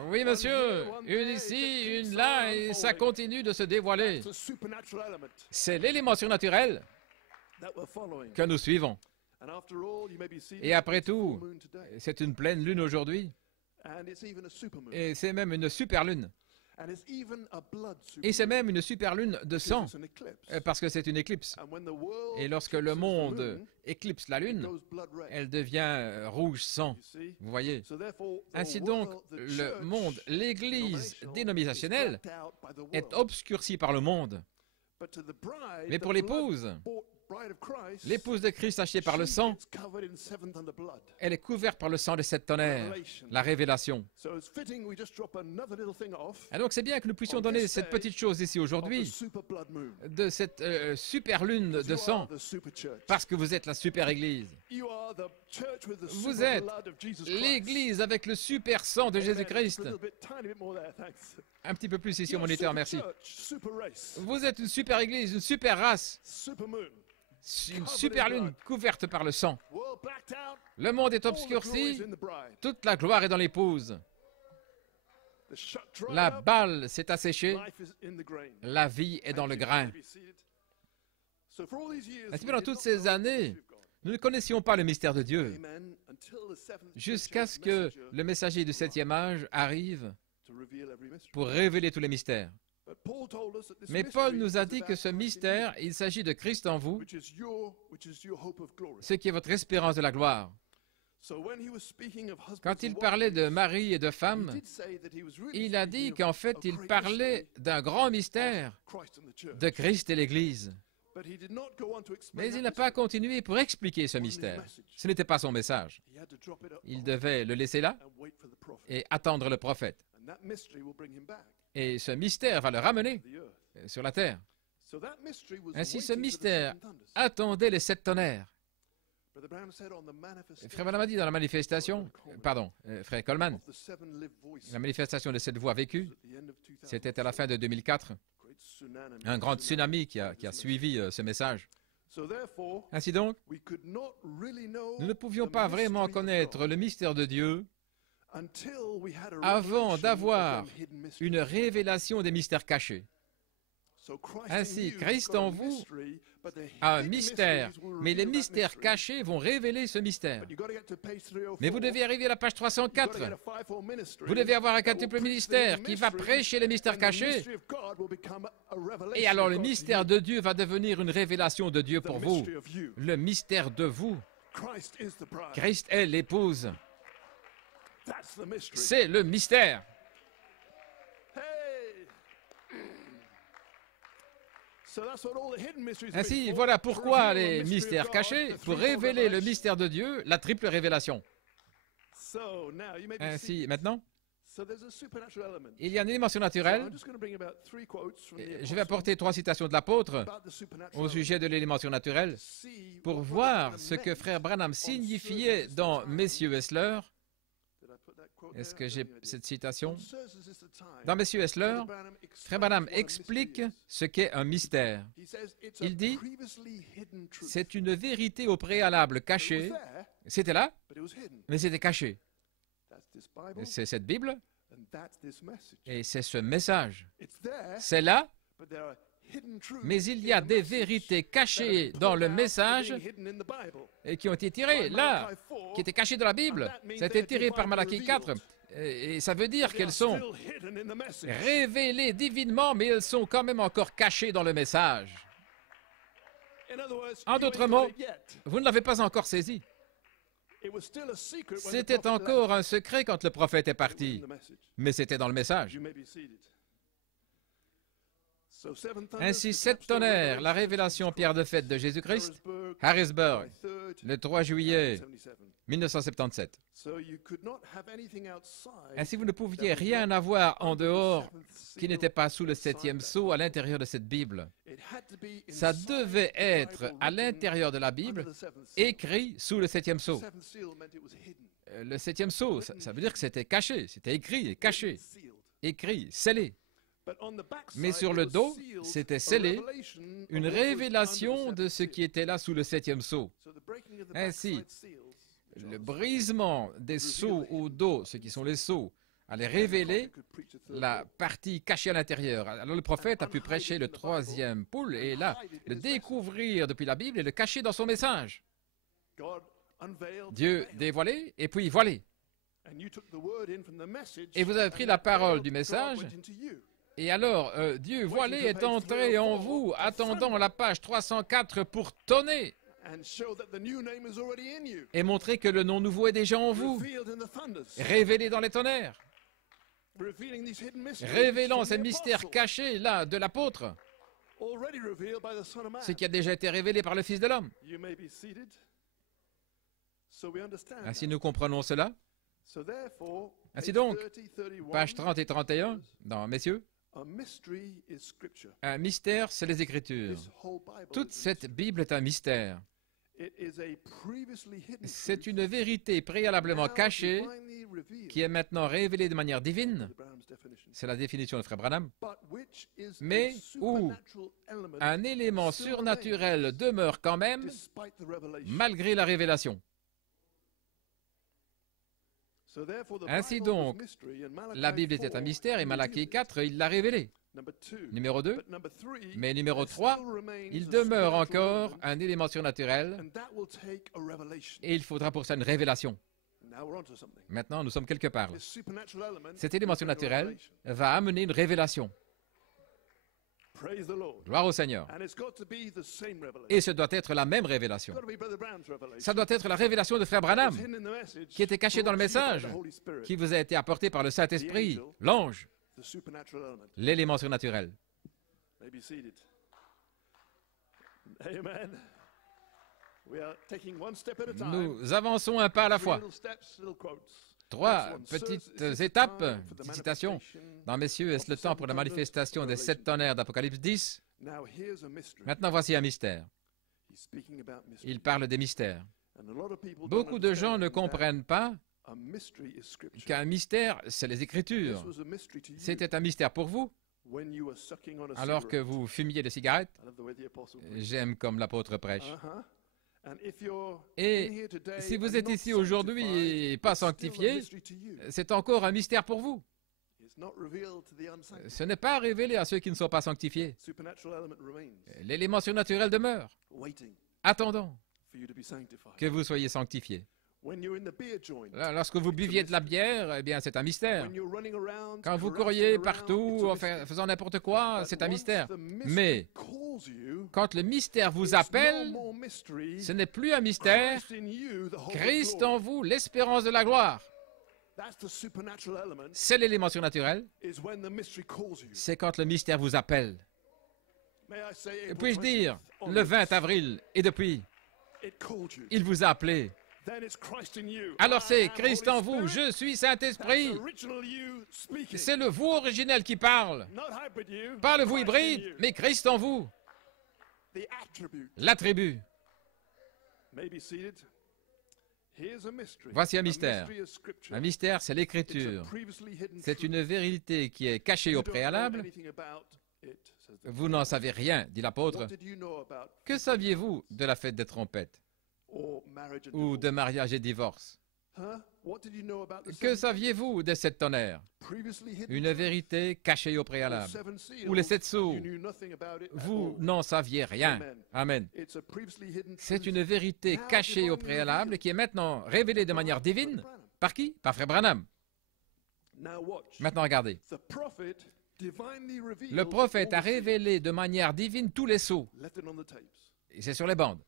Oui, monsieur, une ici, une là, et ça continue de se dévoiler. C'est l'élément surnaturel que nous suivons. Et après tout, c'est une pleine lune aujourd'hui, et c'est même une super lune. Et c'est même une super lune de sang, parce que c'est une éclipse. Et lorsque le monde éclipse la lune, elle devient rouge sang. Vous voyez? Ainsi donc, le monde, l'Église dénominationnelle, est obscurcie par le monde. Mais pour l'épouse de Christ achetée par le sang, elle est couverte par le sang des 7 tonnerres, la révélation. Et donc c'est bien que nous puissions donner cette petite chose ici aujourd'hui, de cette super lune de sang, parce que vous êtes la super église. Vous êtes l'église avec le super sang de Jésus-Christ. Un petit peu plus ici au moniteur, merci. Vous êtes une super église, une super race. Une super lune couverte par le sang. Le monde est obscurci, toute la gloire est dans l'épouse. La balle s'est asséchée, la vie est dans le grain. Ainsi, pendant toutes ces années, nous ne connaissions pas le mystère de Dieu, jusqu'à ce que le messager du 7e âge arrive pour révéler tous les mystères. Mais Paul nous a dit que ce mystère, il s'agit de Christ en vous, ce qui est votre espérance de la gloire. Quand il parlait de mari et de femme, il a dit qu'en fait, il parlait d'un grand mystère de Christ et l'Église. Mais il n'a pas continué pour expliquer ce mystère. Ce n'était pas son message. Il devait le laisser là et attendre le prophète. Et ce mystère va le ramener sur la terre. Ainsi, ce mystère attendait les 7 tonnerres. Frère Branham a dit dans la manifestation, frère Coleman, la manifestation de 7 voix vécues, c'était à la fin de 2004, un grand tsunami qui a suivi ce message. Ainsi donc, nous ne pouvions pas vraiment connaître le mystère de Dieu avant d'avoir une révélation des mystères cachés. Ainsi, Christ en vous a un mystère, mais les mystères cachés vont révéler ce mystère. Mais vous devez arriver à la page 304. Vous devez avoir un quintuple ministère qui va prêcher les mystères cachés. Et alors le mystère de Dieu va devenir une révélation de Dieu pour vous. Le mystère de vous. Christ est l'épouse. C'est le mystère. Ainsi, voilà pourquoi les mystères cachés, pour révéler le mystère de Dieu, la triple révélation. Ainsi, maintenant, il y a un élément surnaturel. Je vais apporter 3 citations de l'apôtre au sujet de l'élément surnaturel pour voir ce que frère Branham signifiait dans Messieurs Hessler. Est-ce que j'ai cette citation? Dans Messieurs Hessler, frère Branham explique ce qu'est un mystère. Il dit, c'est une vérité au préalable cachée. C'était là, mais c'était caché. C'est cette Bible et c'est ce message. C'est là, mais il y a des vérités cachées dans le message et qui ont été tirées là, qui étaient cachées dans la Bible. Ça a été tiré par Malachie 4 et ça veut dire qu'elles sont révélées divinement, mais elles sont quand même encore cachées dans le message. En d'autres mots, vous ne l'avez pas encore saisi. C'était encore un secret quand le prophète est parti, mais c'était dans le message. Ainsi, 7 tonnerres, la révélation pierre de fête de Jésus-Christ, Harrisburg, le 3 juillet 1977. Ainsi, vous ne pouviez rien avoir en dehors qui n'était pas sous le 7e sceau à l'intérieur de cette Bible. Ça devait être à l'intérieur de la Bible, écrit sous le 7e sceau. Le 7e sceau, ça veut dire que c'était caché, c'était écrit et caché, écrit, scellé. Mais sur le dos, c'était scellé, une révélation de ce qui était là sous le 7e sceau. Ainsi, le brisement des sceaux au dos, ce qui sont les sceaux, allait révéler la partie cachée à l'intérieur. Alors le prophète a pu prêcher le 3e poule et là, le découvrir depuis la Bible et le cacher dans son message. Dieu dévoilé et puis voilé. Et vous avez pris la parole du message. Et alors, Dieu voilé est entré en vous, attendant la page 304 pour tonner et montrer que le nom nouveau est déjà en vous, révélé dans les tonnerres, révélant ces mystères cachés là de l'apôtre, ce qui a déjà été révélé par le Fils de l'homme. Ainsi nous comprenons cela. Ainsi donc, pages 30 et 31, dans Messieurs, un mystère, c'est les Écritures. Toute cette Bible est un mystère. C'est une vérité préalablement cachée qui est maintenant révélée de manière divine. C'est la définition de frère Branham. Mais où un élément surnaturel demeure quand même malgré la révélation. Ainsi donc, la Bible était un mystère et Malachie 4, il l'a révélé. Numéro 2, mais numéro 3, il demeure encore un élément surnaturel et il faudra pour ça une révélation. Maintenant, nous sommes quelque part. Cet élément surnaturel va amener une révélation. Gloire au Seigneur. Et ce doit être la même révélation. Ça doit être la révélation de frère Branham, qui était cachée dans le message, qui vous a été apporté par le Saint-Esprit, l'ange, l'élément surnaturel. Nous avançons un pas à la fois. 3 petites étapes, petite citation. Dans Messieurs, est-ce le temps pour la manifestation des 7 tonnerres d'Apocalypse 10? Maintenant, voici un mystère. Il parle des mystères. Beaucoup de gens ne comprennent pas qu'un mystère, c'est les Écritures. C'était un mystère pour vous. Alors que vous fumiez des cigarettes, j'aime comme l'apôtre prêche. Et si vous êtes ici aujourd'hui et pas sanctifié, c'est encore un mystère pour vous. Ce n'est pas révélé à ceux qui ne sont pas sanctifiés. L'élément surnaturel demeure, attendant que vous soyez sanctifiés. Lorsque vous buviez de la bière, eh bien, c'est un mystère. Quand vous couriez partout, faisant n'importe quoi, c'est un mystère. Mais quand le mystère vous appelle, ce n'est plus un mystère. Christ en vous, l'espérance de la gloire. C'est l'élément surnaturel. C'est quand le mystère vous appelle. Puis-je dire, le 20 avril, et depuis, il vous a appelé. Alors c'est Christ en vous, je suis Saint-Esprit. C'est le vous originel qui parle. Pas le vous hybride, mais Christ en vous. L'attribut. Voici un mystère. Un mystère, c'est l'Écriture. C'est une vérité qui est cachée au préalable. Vous n'en savez rien, dit l'apôtre. Que saviez-vous de la fête des trompettes? Ou de mariage et divorce? Que saviez-vous des 7 tonnerres? Une vérité cachée au préalable. Ou les 7 sceaux? Vous n'en saviez rien. Amen. C'est une vérité cachée au préalable qui est maintenant révélée de manière divine. Par qui? Par Frère Branham. Maintenant, regardez. Le prophète a révélé de manière divine tous les sceaux. Et c'est sur les bandes.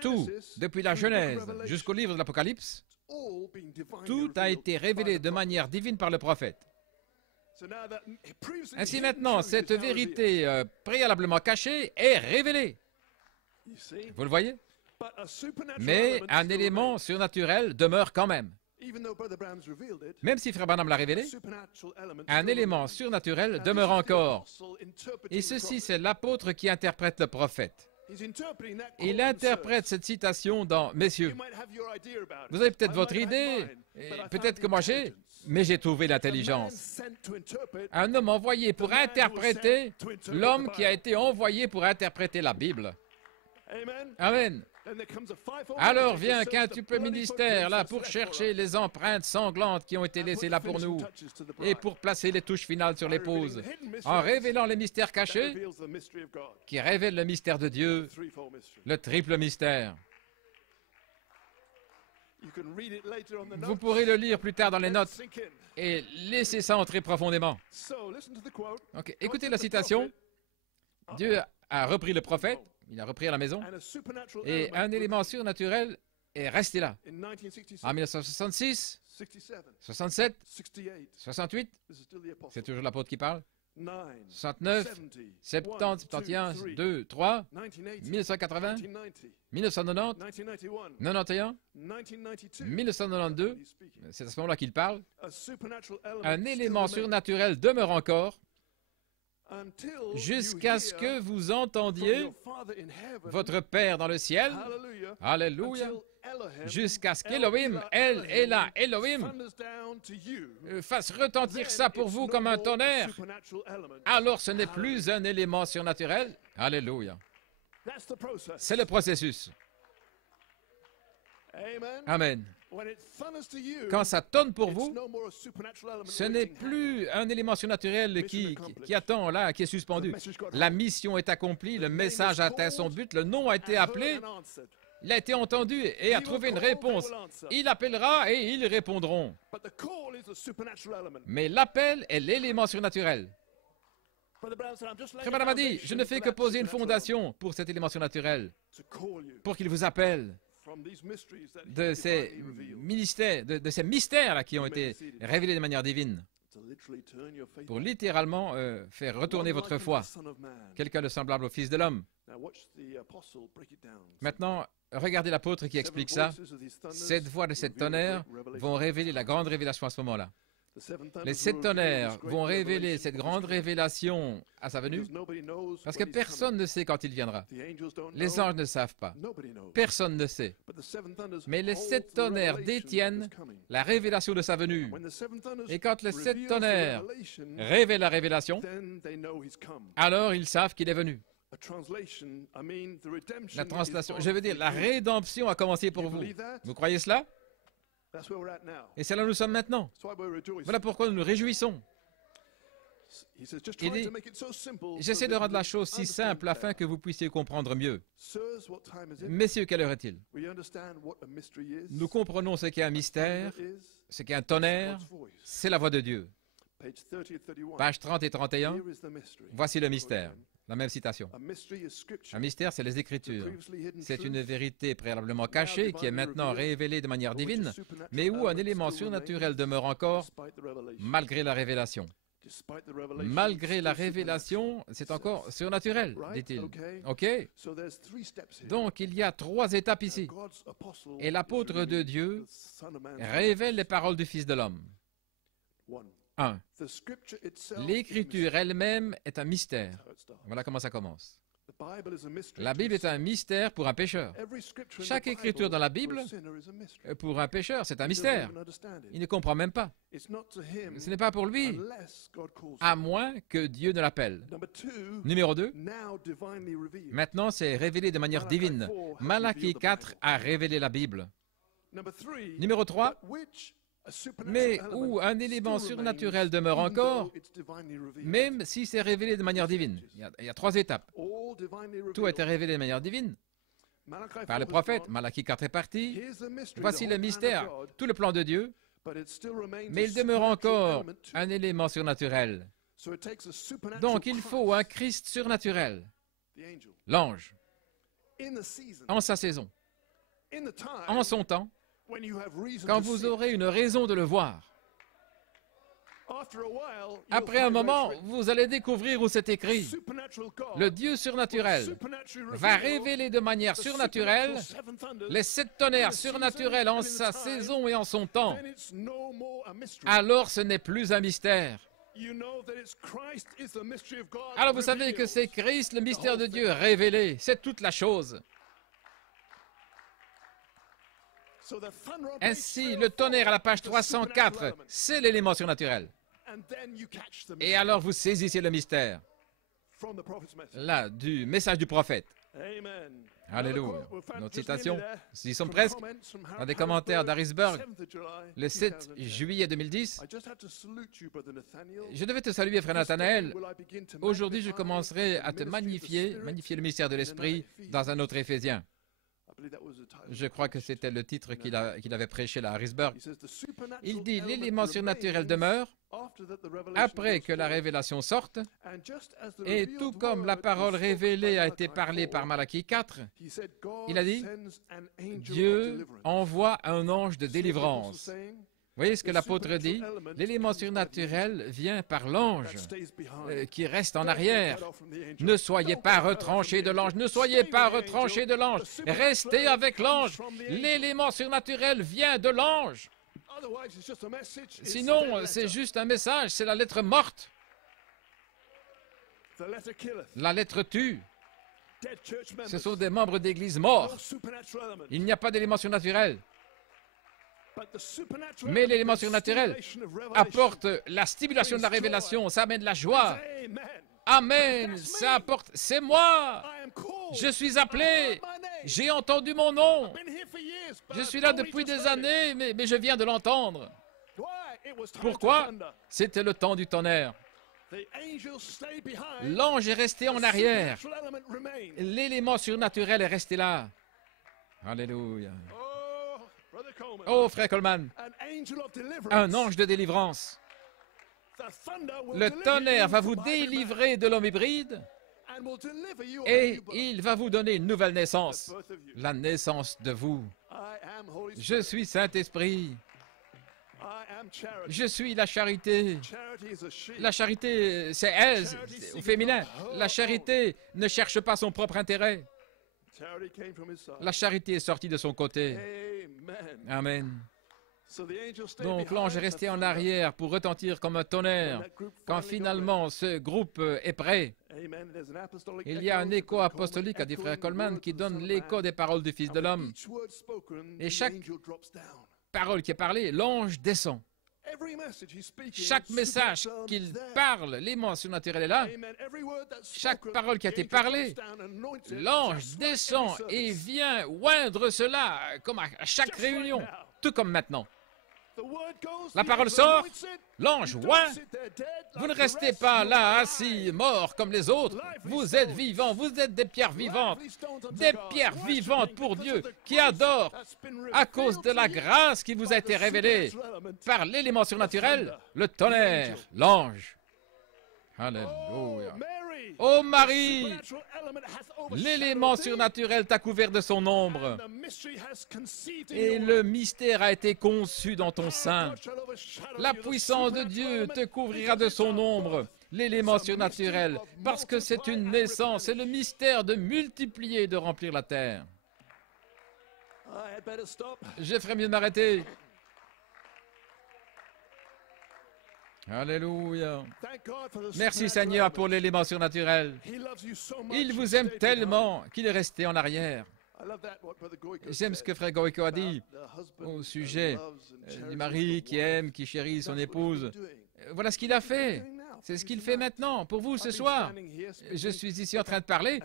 Tout, depuis la Genèse jusqu'au livre de l'Apocalypse, tout a été révélé de manière divine par le prophète. Ainsi maintenant, cette vérité préalablement cachée est révélée. Vous le voyez? Mais un élément surnaturel demeure quand même. Même si Frère Branham l'a révélé, un élément surnaturel demeure encore. Et ceci, c'est l'apôtre qui interprète le prophète. Il interprète cette citation dans « Messieurs, vous avez peut-être votre idée, peut-être que moi j'ai, mais j'ai trouvé l'intelligence. » Un homme envoyé pour interpréter l'homme qui a été envoyé pour interpréter la Bible. Amen. Alors vient quintuple ministère là pour chercher les empreintes sanglantes qui ont été laissées là pour nous et pour placer les touches finales sur l'épouse en révélant les mystères cachés qui révèlent le mystère de Dieu, le triple mystère. Vous pourrez le lire plus tard dans les notes et laissez ça entrer profondément. Okay. Écoutez la citation. Dieu a repris le prophète. Il a repris à la maison et un élément surnaturel est resté là. En 1966, 67, 68, c'est toujours l'apôtre qui parle. 69, 70, 71, 2, 3, 1980, 1990, 91, 1992, c'est à ce moment-là qu'il parle. Un élément surnaturel demeure encore jusqu'à ce que vous entendiez votre Père dans le ciel, alléluia, jusqu'à ce qu'Elohim, Elohim, fasse retentir ça pour vous comme un tonnerre. Alors ce n'est plus un élément surnaturel, alléluia. C'est le processus. Amen. Quand ça tonne pour vous, ce n'est plus un élément surnaturel qui attend là, qui est suspendu. La mission est accomplie, le message a atteint son but, le nom a été appelé, il a été entendu et a trouvé une réponse. Il appellera et ils répondront. Mais l'appel est l'élément surnaturel. Frère Branham a dit, je ne fais que poser une fondation pour cet élément surnaturel, pour qu'il vous appelle. De ces mystères là, qui ont été révélés de manière divine, pour littéralement faire retourner votre foi. Quelqu'un de semblable au Fils de l'homme. Maintenant, regardez l'apôtre qui explique ça. 7 voix de 7 tonnerres vont révéler la grande révélation à ce moment-là. Les 7 tonnerres vont révéler cette grande révélation à sa venue, parce que personne ne sait quand il viendra. Les anges ne savent pas. Personne ne sait. Mais les 7 tonnerres détiennent la révélation de sa venue. Et quand les 7 tonnerres révèlent la révélation, alors ils savent qu'il est venu. La translation, je veux dire, la rédemption a commencé pour vous. Vous croyez cela? Et c'est là où nous sommes maintenant. Voilà pourquoi nous nous réjouissons. Il dit, j'essaie de rendre la chose si simple afin que vous puissiez comprendre mieux. Messieurs, quelle heure est-il? Nous comprenons ce qu'est un mystère, ce qu'est un tonnerre, c'est la voix de Dieu. Pages 30 et 31, voici le mystère. La même citation. Un mystère, c'est les Écritures. C'est une vérité préalablement cachée qui est maintenant révélée de manière divine, mais où un élément surnaturel demeure encore malgré la révélation. Malgré la révélation, c'est encore surnaturel, dit-il. OK? Donc, il y a 3 étapes ici. Et l'apôtre de Dieu révèle les paroles du Fils de l'homme. 1. L'Écriture elle-même est un mystère. Voilà comment ça commence. La Bible est un mystère pour un pécheur. Chaque écriture dans la Bible, pour un pécheur, c'est un mystère. Il ne comprend même pas. Ce n'est pas pour lui, à moins que Dieu ne l'appelle. Numéro 2, maintenant c'est révélé de manière divine. Malachie 4 a révélé la Bible. Numéro 3, mais où un élément surnaturel demeure encore, même si c'est révélé de manière divine. Il y a 3 étapes. Tout a été révélé de manière divine par les prophètes. Malachie 4 est parti. Voici le mystère, tout le plan de Dieu, mais il demeure encore un élément surnaturel. Donc il faut un Christ surnaturel, l'ange, en sa saison, en son temps, quand vous aurez une raison de le voir. Après un moment, vous allez découvrir où c'est écrit. Le Dieu surnaturel va révéler de manière surnaturelle les 7 tonnerres surnaturels en sa saison et en son temps. Alors ce n'est plus un mystère. Alors vous savez que c'est Christ, le mystère de Dieu révélé. C'est toute la chose. Ainsi, le tonnerre à la page 304, c'est l'élément surnaturel. Et alors vous saisissez le mystère, là, du message du prophète. Alléluia. Notre citation, nous y sommes presque, dans des commentaires d'Harrisburg, le 7 juillet 2010. Je devais te saluer, frère Nathanaël. Aujourd'hui, je commencerai à te magnifier le mystère de l'Esprit dans un autre Éphésien. Je crois que c'était le titre qu'il avait prêché là à Harrisburg. Il dit, l'élément surnaturel demeure après que la révélation sorte, et tout comme la parole révélée a été parlée par Malachie 4, il a dit, Dieu envoie un ange de délivrance. Vous voyez ce que l'apôtre dit? L'élément surnaturel vient par l'ange qui reste en arrière. Ne soyez pas retranchés de l'ange, ne soyez pas retranchés de l'ange. Restez avec l'ange. L'élément surnaturel vient de l'ange. Sinon, c'est juste un message, c'est la lettre morte. La lettre tue. Ce sont des membres d'église morts. Il n'y a pas d'élément surnaturel. Mais l'élément surnaturel apporte la stimulation de la révélation, ça amène la joie. Amen, ça apporte, c'est moi. Je suis appelé, j'ai entendu mon nom. Je suis là depuis des années, mais je viens de l'entendre. Pourquoi? C'était le temps du tonnerre. L'ange est resté en arrière. L'élément surnaturel est resté là. Alléluia. Oh, frère Coleman, un ange de délivrance. Le tonnerre va vous délivrer de l'homme hybride et il va vous donner une nouvelle naissance, la naissance de vous. Je suis Saint-Esprit. Je suis la charité. La charité, c'est elle, au féminin. La charité ne cherche pas son propre intérêt. La charité est sortie de son côté. Amen. Donc l'ange est resté en arrière pour retentir comme un tonnerre. Quand finalement ce groupe est prêt, il y a un écho apostolique, a dit frère Coleman, qui donne l'écho des paroles du Fils de l'homme. Et chaque parole qui est parlée, l'ange descend. Chaque message qu'il parle, l'élément surnaturel est là. Chaque parole qui a été parlée, l'ange descend et vient oindre cela comme à chaque réunion, tout comme maintenant. La parole sort, l'ange oint. Vous ne restez pas là assis, morts comme les autres. Vous êtes vivants, vous êtes des pierres vivantes pour Dieu qui adore à cause de la grâce qui vous a été révélée par l'élément surnaturel, le tonnerre, l'ange. Alléluia. Ô Marie, l'élément surnaturel t'a couvert de son ombre et le mystère a été conçu dans ton sein. La puissance de Dieu te couvrira de son ombre, l'élément surnaturel, parce que c'est une naissance, c'est le mystère de multiplier et de remplir la terre. Je ferais mieux de m'arrêter. Alléluia. Merci Seigneur pour l'élément surnaturel. Il vous aime tellement qu'il est resté en arrière. J'aime ce que Frère Goïko a dit au sujet du mari qui aime, qui chérit son épouse. Voilà ce qu'il a fait. C'est ce qu'il fait maintenant pour vous ce soir. Je suis ici en train de parler,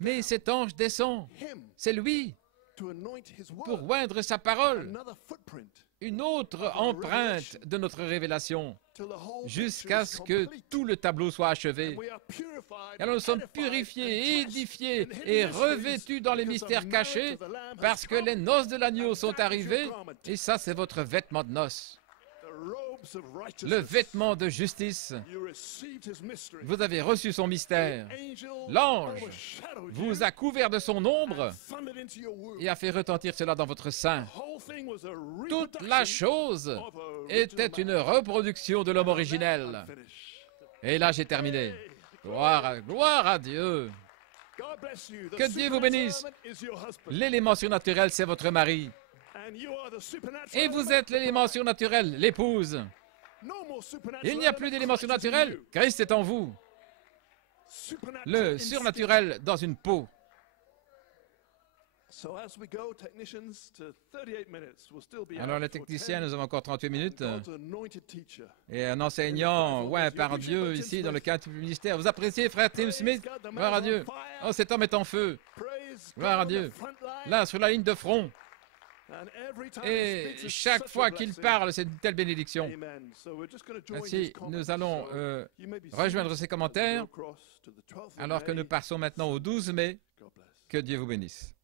mais cet ange descend. C'est lui pour oindre sa parole. Une autre empreinte de notre révélation, jusqu'à ce que tout le tableau soit achevé. Et alors nous sommes purifiés, édifiés et revêtus dans les mystères cachés, parce que les noces de l'agneau sont arrivées, et ça c'est votre vêtement de noces. Le vêtement de justice. Vous avez reçu son mystère. L'ange vous a couvert de son ombre et a fait retentir cela dans votre sein. Toute la chose était une reproduction de l'homme originel. Et là, j'ai terminé. Gloire à Dieu. Que Dieu vous bénisse. L'élément surnaturel, c'est votre mari. Et vous êtes l'élément surnaturel, l'épouse. Il n'y a plus d'élément surnaturel, Christ est en vous. Le surnaturel dans une peau. Alors les techniciens, nous avons encore 38 minutes. Et un enseignant, ouais, par Dieu, ici, dans le cadre du ministère. Vous appréciez, frère Tim Smith? Gloire à Dieu. Oh, cet homme est en feu. Gloire à Dieu. Là, sur la ligne de front. Et chaque fois qu'il parle, c'est une telle bénédiction. Ainsi, nous allons rejoindre ces commentaires alors que nous passons maintenant au 12 mai. Que Dieu vous bénisse.